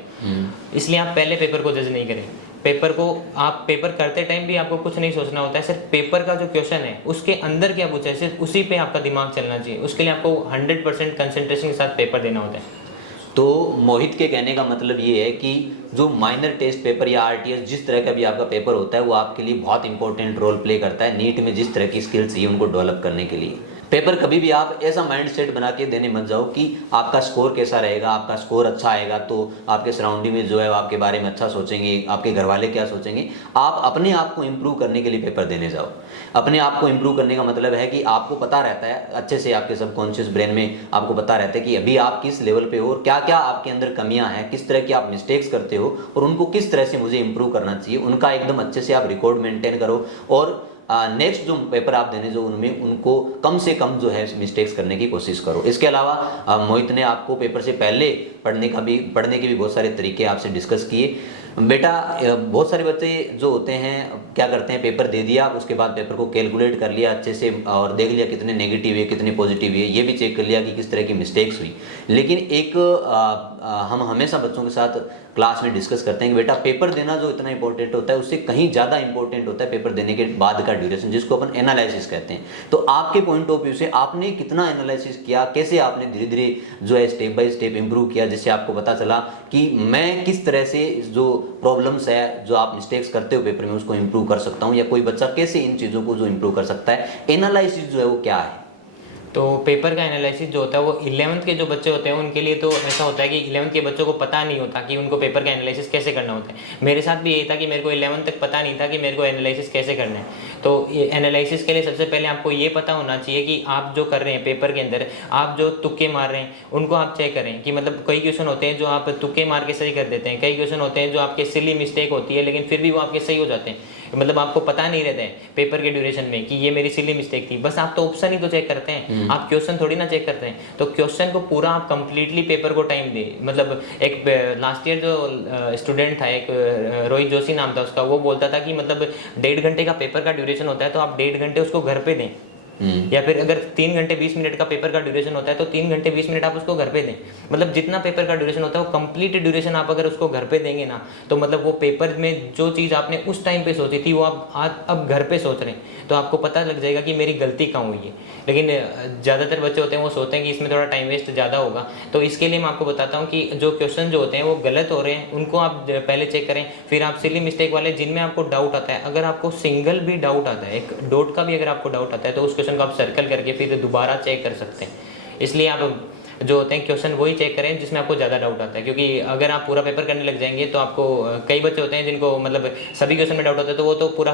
इसलिए आप पहले पेपर को जज नहीं करें। पेपर को आप पेपर करते टाइम भी आपको कुछ नहीं सोचना होता है, सिर्फ पेपर का जो क्वेश्चन है उसके अंदर क्या पूछा है सिर्फ उसी पे आपका दिमाग चलना चाहिए। उसके लिए आपको 100% कंसंट्रेशन के साथ पेपर देना होता है। तो मोहित के कहने का मतलब ये है कि जो माइनर टेस्ट पेपर या आरटीएस जिस तरह का भी आपका पेपर होता है वो आपके लिए बहुत इंपॉर्टेंट रोल प्ले करता है नीट में जिस तरह की स्किल्स चाहिए उनको डेवलप करने के लिए। पेपर कभी भी आप ऐसा माइंड सेट बना के देने मत जाओ कि आपका स्कोर कैसा रहेगा, आपका स्कोर अच्छा आएगा तो आपके सराउंडिंग में जो है आपके बारे में अच्छा सोचेंगे, आपके घर वाले क्या सोचेंगे। आप अपने आप को इम्प्रूव करने के लिए पेपर देने जाओ। अपने आप को इम्प्रूव करने का मतलब है कि आपको पता रहता है अच्छे से, आपके सबकॉन्शियस ब्रेन में आपको पता रहता है कि अभी आप किस लेवल पे हो और क्या क्या आपके अंदर कमियां हैं, किस तरह की आप मिस्टेक्स करते हो और उनको किस तरह से मुझे इम्प्रूव करना चाहिए। उनका एकदम अच्छे से आप रिकॉर्ड मेंटेन करो और नेक्स्ट जो पेपर आप देने जो उनमें उनको कम से कम जो है मिस्टेक्स करने की कोशिश करो। इसके अलावा मोहित ने आपको पेपर से पहले पढ़ने के भी बहुत सारे तरीके आपसे डिस्कस किए। बेटा बहुत सारे बच्चे जो होते हैं क्या करते हैं, पेपर दे दिया उसके बाद पेपर को कैलकुलेट कर लिया अच्छे से और देख लिया कितने नेगेटिव है कितने पॉजिटिव है, ये भी चेक कर लिया कि किस तरह की मिस्टेक्स हुई। लेकिन एक हम हमेशा बच्चों के साथ क्लास में डिस्कस करते हैं कि बेटा पेपर देना जो इतना इंपॉर्टेंट होता है उससे कहीं ज़्यादा इंपॉर्टेंट होता है पेपर देने के बाद का ड्यूरेशन, जिसको अपन एनालिसिस कहते हैं। तो आपके पॉइंट ऑफ व्यू से आपने कितना एनालिसिस किया, कैसे आपने धीरे धीरे जो है स्टेप बाय स्टेप इंप्रूव किया, जिससे आपको पता चला कि मैं किस तरह से जो प्रॉब्लम्स है जो आप मिस्टेक्स करते हो पेपर में उसको इंप्रूव कर सकता हूँ, या कोई बच्चा कैसे इन चीज़ों को जो इंप्रूव कर सकता है। एनालिसिस जो है वो क्या है? तो पेपर का एनालिसिस जो होता है वो 11th के जो बच्चे होते हैं उनके लिए तो ऐसा होता है कि 11th के बच्चों को पता नहीं होता कि उनको पेपर का एनालिसिस कैसे करना होता है। मेरे साथ भी यही था कि मेरे को 11th तक पता नहीं था कि मेरे को एनालिसिस कैसे करना है। तो ये एनालिसिस के लिए सबसे पहले आपको ये पता होना चाहिए कि आप जो कर रहे हैं पेपर के अंदर, आप जो तुक्के मार रहे हैं उनको आप चेक करें कि मतलब कई क्वेश्चन होते हैं जो आप तुक्के मार के सही कर देते हैं, कई क्वेश्चन होते हैं जो आपके सिली मिस्टेक होती है लेकिन फिर भी वो आपके सही हो जाते हैं। मतलब आपको पता नहीं रहता है पेपर के ड्यूरेशन में कि ये मेरी सिली मिस्टेक थी, बस आप तो ऑप्शन ही तो चेक करते हैं, आप क्वेश्चन थोड़ी ना चेक करते हैं। तो क्वेश्चन को पूरा आप कंप्लीटली पेपर को टाइम दे। मतलब एक लास्ट ईयर जो स्टूडेंट था, एक रोहित जोशी नाम था उसका, वो बोलता था कि मतलब 1.5 घंटे का पेपर का ड्यूरेशन होता है तो आप 1.5 घंटे उसको घर पे दें, या फिर अगर 3 घंटे 20 मिनट का पेपर का ड्यूरेशन होता है तो 3 घंटे 20 मिनट आप उसको घर पे दें। मतलब जितना पेपर का ड्यूरेशन होता है वो कंप्लीट ड्यूरेशन आप अगर उसको घर पे देंगे ना, तो मतलब वो पेपर में जो चीज़ आपने उस टाइम पे सोची थी वो आप आज अब घर पे सोच रहे हैं, तो आपको पता लग जाएगा कि मेरी गलती कहाँ हुई है। लेकिन ज़्यादातर बच्चे होते हैं वो सोचते हैं कि इसमें थोड़ा टाइम वेस्ट ज़्यादा होगा। तो इसके लिए मैं आपको बताता हूँ कि जो क्वेश्चन जो होते हैं वो गलत हो रहे हैं उनको आप पहले चेक करें, फिर आप सिली मिस्टेक वाले जिनमें आपको डाउट आता है, अगर आपको सिंगल भी डाउट आता है, एक डॉट का भी अगर आपको डाउट आता है तो उस क्वेश्चन को आप सर्कल करके फिर दोबारा चेक कर सकते हैं। इसलिए आप जो होते हैं क्वेश्चन वही चेक करें जिसमें आपको ज़्यादा डाउट आता है, क्योंकि अगर आप पूरा पेपर करने लग जाएंगे तो आपको कई बच्चे होते हैं जिनको मतलब सभी क्वेश्चन में डाउट होता है तो वो तो पूरा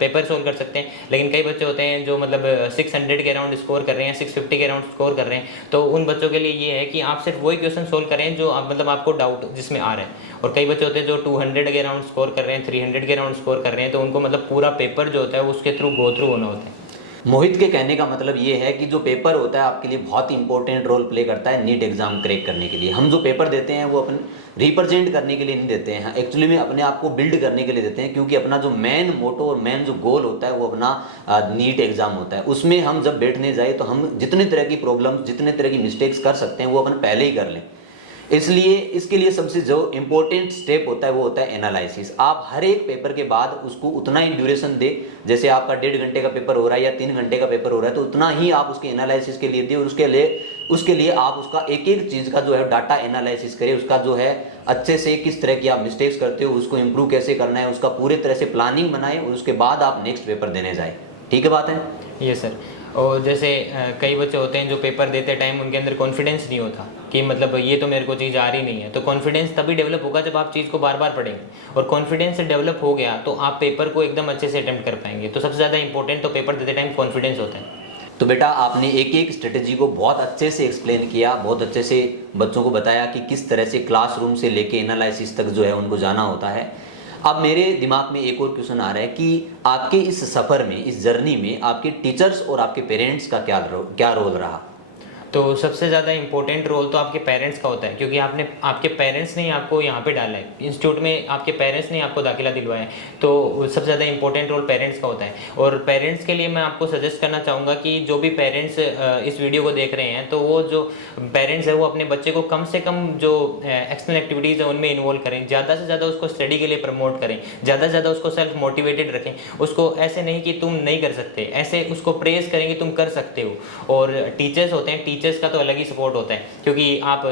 पेपर सोल्व कर सकते हैं। लेकिन कई बच्चे होते हैं जो मतलब 600 के अराउंड स्कोर कर रहे हैं, 650 के अराउंड स्कोर कर रहे हैं, तो उन बच्चों के लिए ये है कि आप सिर्फ वही क्वेश्चन सोल्व करें जो आप मतलब आपको डाउट जिसमें आ रहा है। और कई बच्चे होते हैं जो 200 के अराउंड स्कोर कर रहे हैं, 300 के अराउंड स्कोर कर रहे हैं, तो उनको मतलब पूरा पेपर जो होता है उसके थ्रू गो थ्रू होना होता है। मोहित के कहने का मतलब ये है कि जो पेपर होता है आपके लिए बहुत इंपॉर्टेंट रोल प्ले करता है नीट एग्जाम क्रैक करने के लिए। हम जो पेपर देते हैं वो अपन रिप्रेजेंट करने के लिए नहीं देते हैं, एक्चुअली में अपने आप को बिल्ड करने के लिए देते हैं, क्योंकि अपना जो मेन मोटो और मेन जो गोल होता है वो अपना नीट एग्जाम होता है। उसमें हम जब बैठने जाए तो हम जितने तरह की प्रॉब्लम जितने तरह की मिस्टेक्स कर सकते हैं वो अपन पहले ही कर लें। इसलिए इसके लिए सबसे जो इम्पोर्टेंट स्टेप होता है वो होता है एनालिसिस। आप हर एक पेपर के बाद उसको उतना ही ड्यूरेशन दे, जैसे आपका 1.5 घंटे का पेपर हो रहा है या 3 घंटे का पेपर हो रहा है तो उतना ही आप उसके एनालिसिस के लिए दे, और उसके लिए आप उसका एक एक चीज़ का जो है डाटा एनालिसिस करें, उसका जो है अच्छे से किस तरह की आप मिस्टेक्स करते हो उसको इम्प्रूव कैसे करना है उसका पूरे तरह से प्लानिंग बनाए, और उसके बाद आप नेक्स्ट पेपर देने जाए। ठीक है बात है? ये सर। और जैसे कई बच्चे होते हैं जो पेपर देते टाइम उनके अंदर कॉन्फिडेंस नहीं होता कि मतलब ये तो मेरे को चीज़ आ रही नहीं है। तो कॉन्फिडेंस तभी डेवलप होगा जब आप चीज़ को बार बार पढ़ेंगे, और कॉन्फिडेंस डेवलप हो गया तो आप पेपर को एकदम अच्छे से अटेम्प्ट कर पाएंगे। तो सबसे ज़्यादा इंपॉर्टेंट तो पेपर देते टाइम कॉन्फिडेंस होता है। तो बेटा आपने एक एक स्ट्रेटेजी को बहुत अच्छे से एक्सप्लेन किया, बहुत अच्छे से बच्चों को बताया कि किस तरह से क्लासरूम से लेके एनालिसिस तक जो है उनको जाना होता है। अब मेरे दिमाग में एक और क्वेश्चन आ रहा है कि आपके इस सफ़र में, इस जर्नी में आपके टीचर्स और आपके पेरेंट्स का क्या रोल रहा? तो सबसे ज़्यादा इंपॉर्टेंट रोल तो आपके पेरेंट्स का होता है, क्योंकि आपके पेरेंट्स ने ही आपको यहाँ पे डाला है, इंस्टीट्यूट में आपके पेरेंट्स ने आपको दाखिला दिलवाया है, तो सबसे ज़्यादा इंपॉर्टेंट रोल पेरेंट्स का होता है। और पेरेंट्स के लिए मैं आपको सजेस्ट करना चाहूँगा कि जो भी पेरेंट्स इस वीडियो को देख रहे हैं, तो वो जो पेरेंट्स है वो अपने बच्चे को कम से कम जो एक्सटर्नल एक्टिविटीज़ है उनमें इन्वॉल्व करें, ज़्यादा से ज़्यादा उसको स्टडी के लिए प्रमोट करें, ज़्यादा से ज़्यादा उसको सेल्फ मोटिवेटेड रखें। उसको ऐसे नहीं कि तुम नहीं कर सकते, ऐसे उसको प्रेज़ करेंगे तुम कर सकते हो। और टीचर्स होते हैं, टीचर्स का तो अलग ही सपोर्ट होता है, क्योंकि आप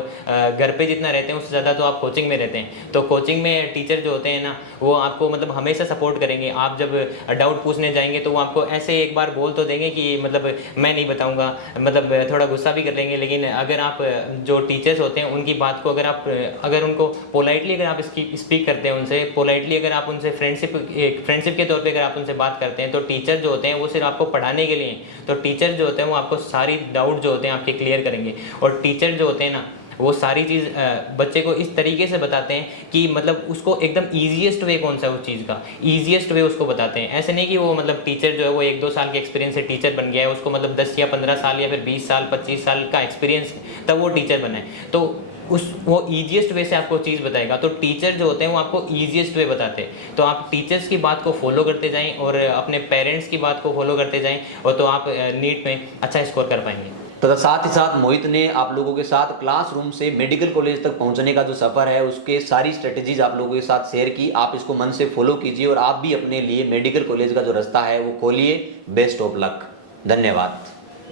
घर पे जितना रहते हैं उससे ज़्यादा तो आप कोचिंग में रहते हैं। तो कोचिंग में टीचर जो होते हैं ना, वो आपको मतलब हमेशा सपोर्ट करेंगे। आप जब डाउट पूछने जाएंगे तो वो आपको ऐसे एक बार बोल तो देंगे कि मतलब मैं नहीं बताऊंगा, मतलब थोड़ा गुस्सा भी कर लेंगे। लेकिन अगर आप जो टीचर्स होते हैं उनकी बात को अगर उनको पोलाइटली अगर आप स्पीक करते हैं, उनसे पोलाइटली अगर आप उनसे फ्रेंडशिप के तौर पे अगर आप उनसे बात करते हैं, तो टीचर जो होते हैं वो सिर्फ आपको पढ़ाने के लिए, तो टीचर जो होते हैं वो आपको सारी डाउट जो होते हैं आपके क्लियर करेंगे। और टीचर जो होते हैं ना, वो सारी चीज़ बच्चे को इस तरीके से बताते हैं कि मतलब उसको एकदम ईजीएस्ट वे कौन सा है उस चीज़ का, ईजीएस्ट वे उसको बताते हैं। ऐसे नहीं कि वो मतलब टीचर जो है वो 1-2 साल के एक्सपीरियंस से टीचर बन गया है, उसको मतलब 10 या 15 साल या फिर 20 साल 25 साल का एक्सपीरियंस तब वो टीचर बना है। तो वो ईजीएस्ट वे से आपको चीज़ बताएगा। तो टीचर जो होते हैं वो आपको ईजीएस्ट वे बताते हैं। तो आप टीचर्स की बात को फॉलो करते जाएं और अपने पेरेंट्स की बात को फॉलो करते जाएं, और तो आप नीट में अच्छा स्कोर कर पाएंगे। तथा साथ ही साथ मोहित ने आप लोगों के साथ क्लासरूम से मेडिकल कॉलेज तक पहुंचने का जो सफ़र है उसके सारी स्ट्रेटेजीज आप लोगों के साथ शेयर की। आप इसको मन से फॉलो कीजिए और आप भी अपने लिए मेडिकल कॉलेज का जो रास्ता है वो खोलिए। Best of luck. धन्यवाद।